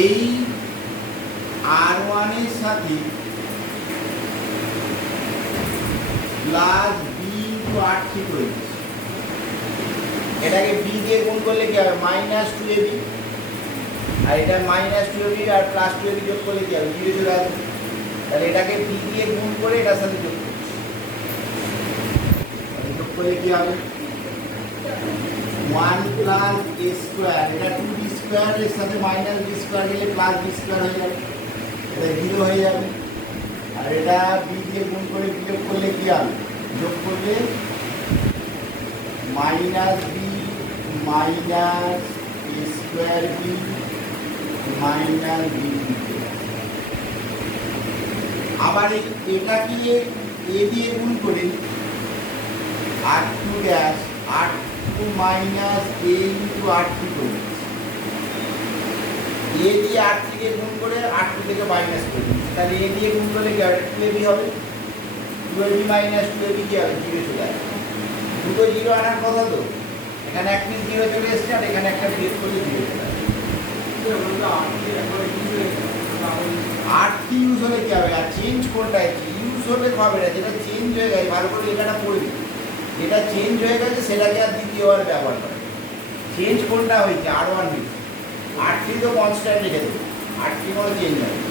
এই R1 এর সাথে প্লাস B ইন্টু R3 করে দিচ্ছি, এটাকে B দিয়ে গুণ করলে কি হবে? -2AB, আর এটা -2AB আর +2AB যোগ করলে কি হবে? 0 চলে আসবে। তাহলে এটাকে B দিয়ে গুণ করে এটার সাথে যোগ করছি, যোগ করলে কি হবে? 1 + a², এটা 2b² এর সাথে -b² গেলে +b² হয়ে যাবে, এটা 0 হয়ে যাবে। আর এটা b দিয়ে গুণ করে বিয়োগ করলে কি হবে? যোগ করলে -b -a²b -b। আবার এটা কি এ দিয়ে গুণ করে R2 ড্যাশ R2 মাইনাস এ ইন্টু R3 করে এ দিয়ে R3 কে গুণ করে R2 থেকে মাইনাস করে দিচ্ছি। তাহলে এ দিয়ে গুণ করলে কি হবে? 2ab হবে। 2ab মাইনাস 2ab কি হবে? 0 চলে আসবে। দুটো 0 আনার কথা তো, এখানে এক পিস 0 চলে এসছে আর এখানে একটা বিয়োগ করলে 0 চলে আসবে। R3 ইউজ হলে কি হবে? আর চেঞ্জ কোনটা ইউজ হলে হবে না, যেটা চেঞ্জ হয়ে গেছে ভালো করে লেখাটা পড়বি। যেটা চেঞ্জ হয়ে গেছে সেটাকে আর দ্বিতীয়বার ব্যবহার করে। চেঞ্জ কোনটা হয়েছে? R1 হয়েছে। R3 তো কনস্ট্যান্ট রেখে দেবো, R3 কোনো চেঞ্জ হয় না।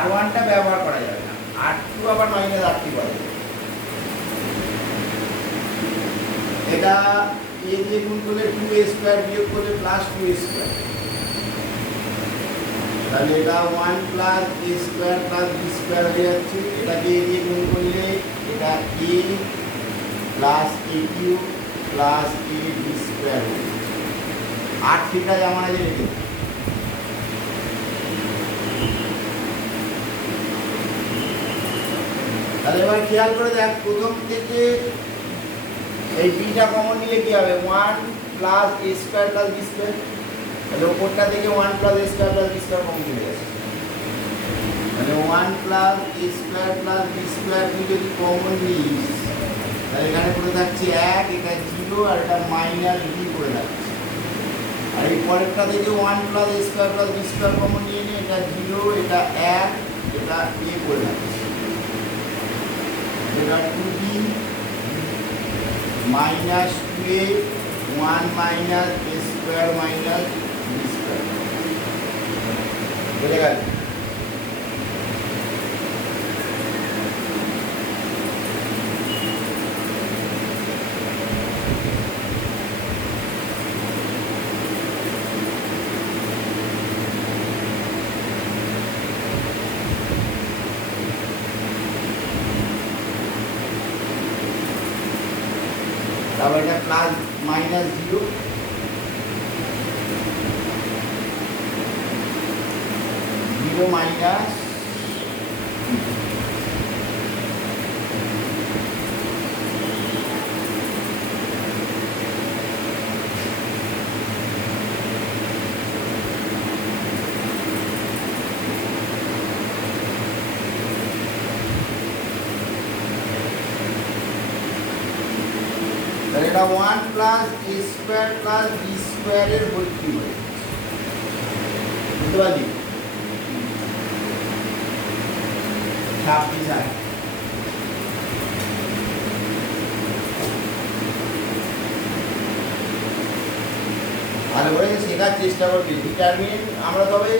R1টা ব্যবহার করা যাবে না, R2 আবার মাইনাস R3 করা যাবে। এটা এ দিয়ে গুণ করলে 2a স্কোয়ার বিয়োগ করলে প্লাস 2a স্কোয়ার, তাহলে এটা 1 plus a square plus b square হয়ে যাচ্ছে। এটাকে এ দিয়ে গুণ করলে এটা a plus a cube plus a b square হবে। R3টা যেমন আছে রেখে, তাহলে এবার খেয়াল করে দেখ, প্রথম থেকে এই বিটা কমন নিলে কি হবে? 1 plus a square plus b square, তাহলে ওপরটা থেকে 1 plus a square plus b square common চলে যাচ্ছে। তাহলে 1 plus a square plus b square তুই যদি কমন নিস তাহলে এখানে পড়ে থাকছে 1, এটা 0 আর এটা মাইনাস b পড়ে থাকছে। আর এই পরেরটা থেকে 1 plus a square plus b square common নিয়ে নিয়ে এটা 0, এটা 1, এটা a পড়ে থাকছে। এটা 2b minus 2a 1 minus a square minus b square বুঝে গেল? তারপর এটা প্লাস মাইনাস 0, 0 মাইনাস এটা 1 plus a square plus b স্কোয়ারের হোল কিউব হয়ে যাচ্ছে। বুঝতে পারলি? 26 আর ভালো করে শেখার চেষ্টা করবি। ডিটারমিনেন্ট আমরা তবে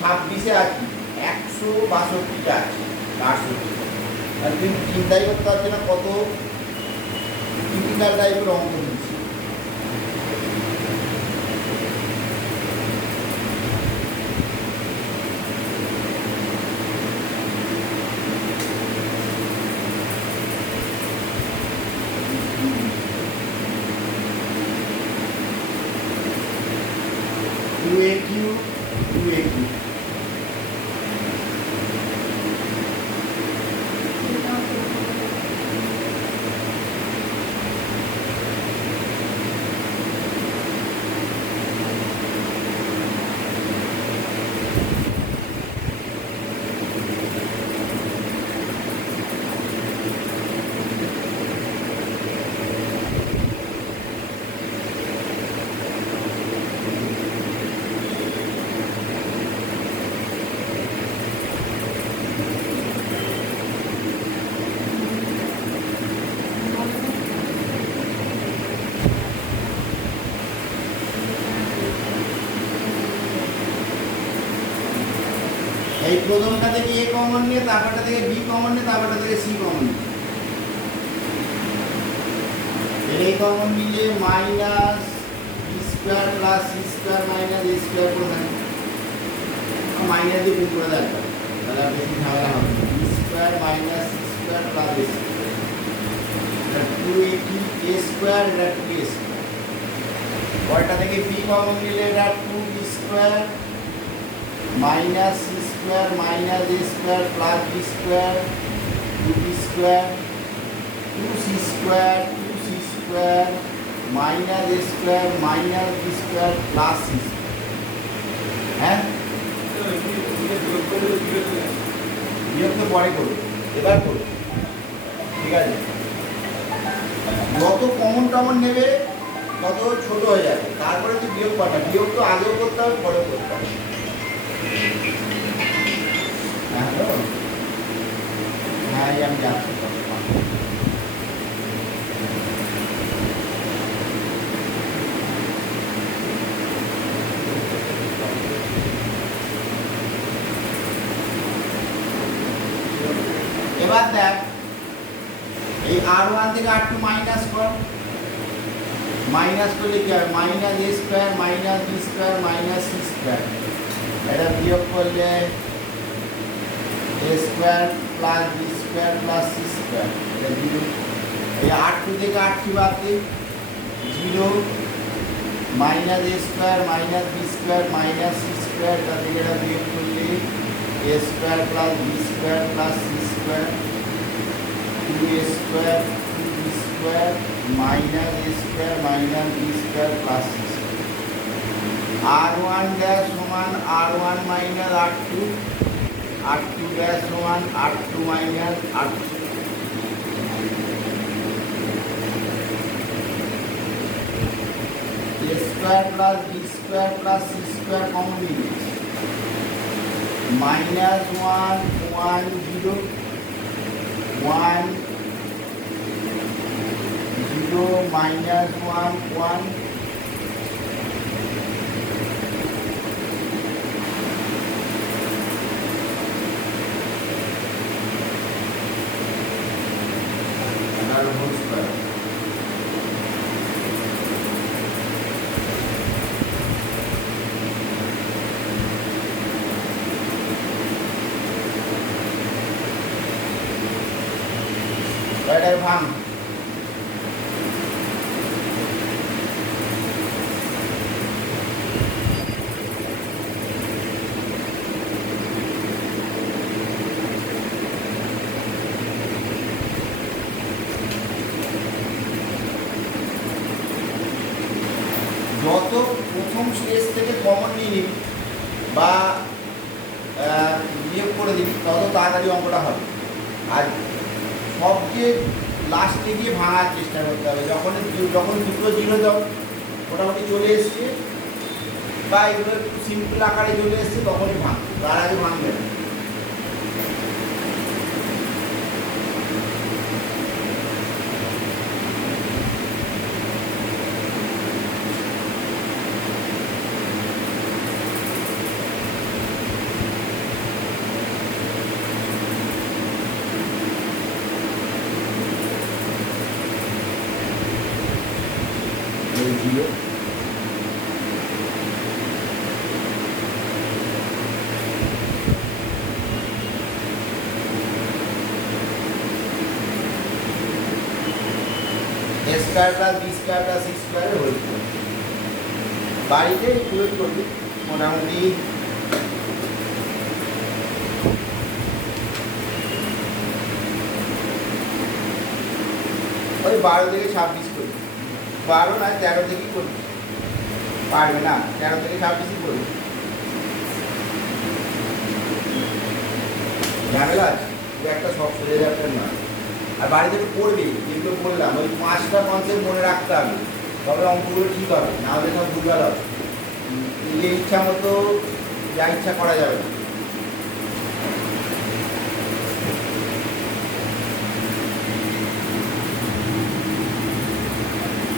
26-এ আছি, 162টা আছে, 68 আর তুই চিন্তাই করতে পারছি না কত টিপিক্যাল টাইপের অঙ্ক দিচ্ছি। এই প্রথমটা থেকে a কমন নিয়ে, তারপরটা থেকে b কমন নিয়ে, তারপরটা থেকে c কমন নিয়ে, a কমন নিলে minus b square plus c square minus a square করে থাকে, মাইনাস দিয়ে গুণ করে দেয়, তাহলে আর বেশি ঝামেলা হবে না। b square minus c square plus a square, 2a square, এটা 2a স্কোয়ার। পরেরটা থেকে b কমন নিলে এটা 2b square minus c square minus a square plus b square 2b square 2c square 2c square minus a square minus b square plus c square. হ্যাঁ, বিয়োগ তো পরে করবো, এবার করবো। ঠিক আছে, যত কমন টমন নেবে তত ছোট হয়ে যাবে, তারপরে তুই বিয়োগ কর না। বিয়োগ তো আগেও করতে হবে, পরেও করতে হবে। হ্যালো, হ্যাঁ আমি যাচ্ছি। এবার দেখ, এই r1 থেকে r2 মাইনাস কর, মাইনাস করলে কি হবে? Minus a square minus b square minus c square. এটা বিয়োগ করলে a square plus b square plus c square. এটা বিয়োগ, এই r2 থেকে r3 বাদ দিই, 0 minus a square minus b square minus c square. এটা থেকে এটা বিয়োগ করলে a square plus b square plus c square, 2a square 2b square minus a square minus b square plus c square. r1 dash সমান r1 minus r2, r2 dash সমান r2 minus r2। a square plus b square plus c square common নিয়ে minus 1 1 0 1 0 minus 1 1 whole square. এটার ভাঙ, যত প্রথম stage থেকে common নিয়ে নিবি বা বিয়োগ করে দিবি তত তাড়াতাড়ি অঙ্কটা হবে। আর সবচেয়ে লাস্টে গিয়ে ভাঙার চেষ্টা করতে হবে, যখন দুটো জিরো মোটামুটি চলে এসছে বা এগুলো একটু সিম্পল আকারে চলে এসছে তখনই ভাঙ, তার আগে ভাঙবে না। Zero a square plus b square plus c square whole square. বাড়িতে প্রয়োগ করবি মোটামুটি ওই 12 থেকে 26 করবি, 12 না 13 থেকেই করবি, পারবে না 13 থেকে 26ই করবি। ঝামেলা আছে, একটা সব সোজা যাবে না। আর বাড়িতে একটু পড়বি, যেগুলো বললাম ওই 5টা কনসেপ্ট মনে রাখতে হবে, তবে অঙ্কগুলো ঠিক হবে, নাহলে সব ভুলভাল হবে। নিজের ইচ্ছা মতো যা ইচ্ছা করা যাবে না।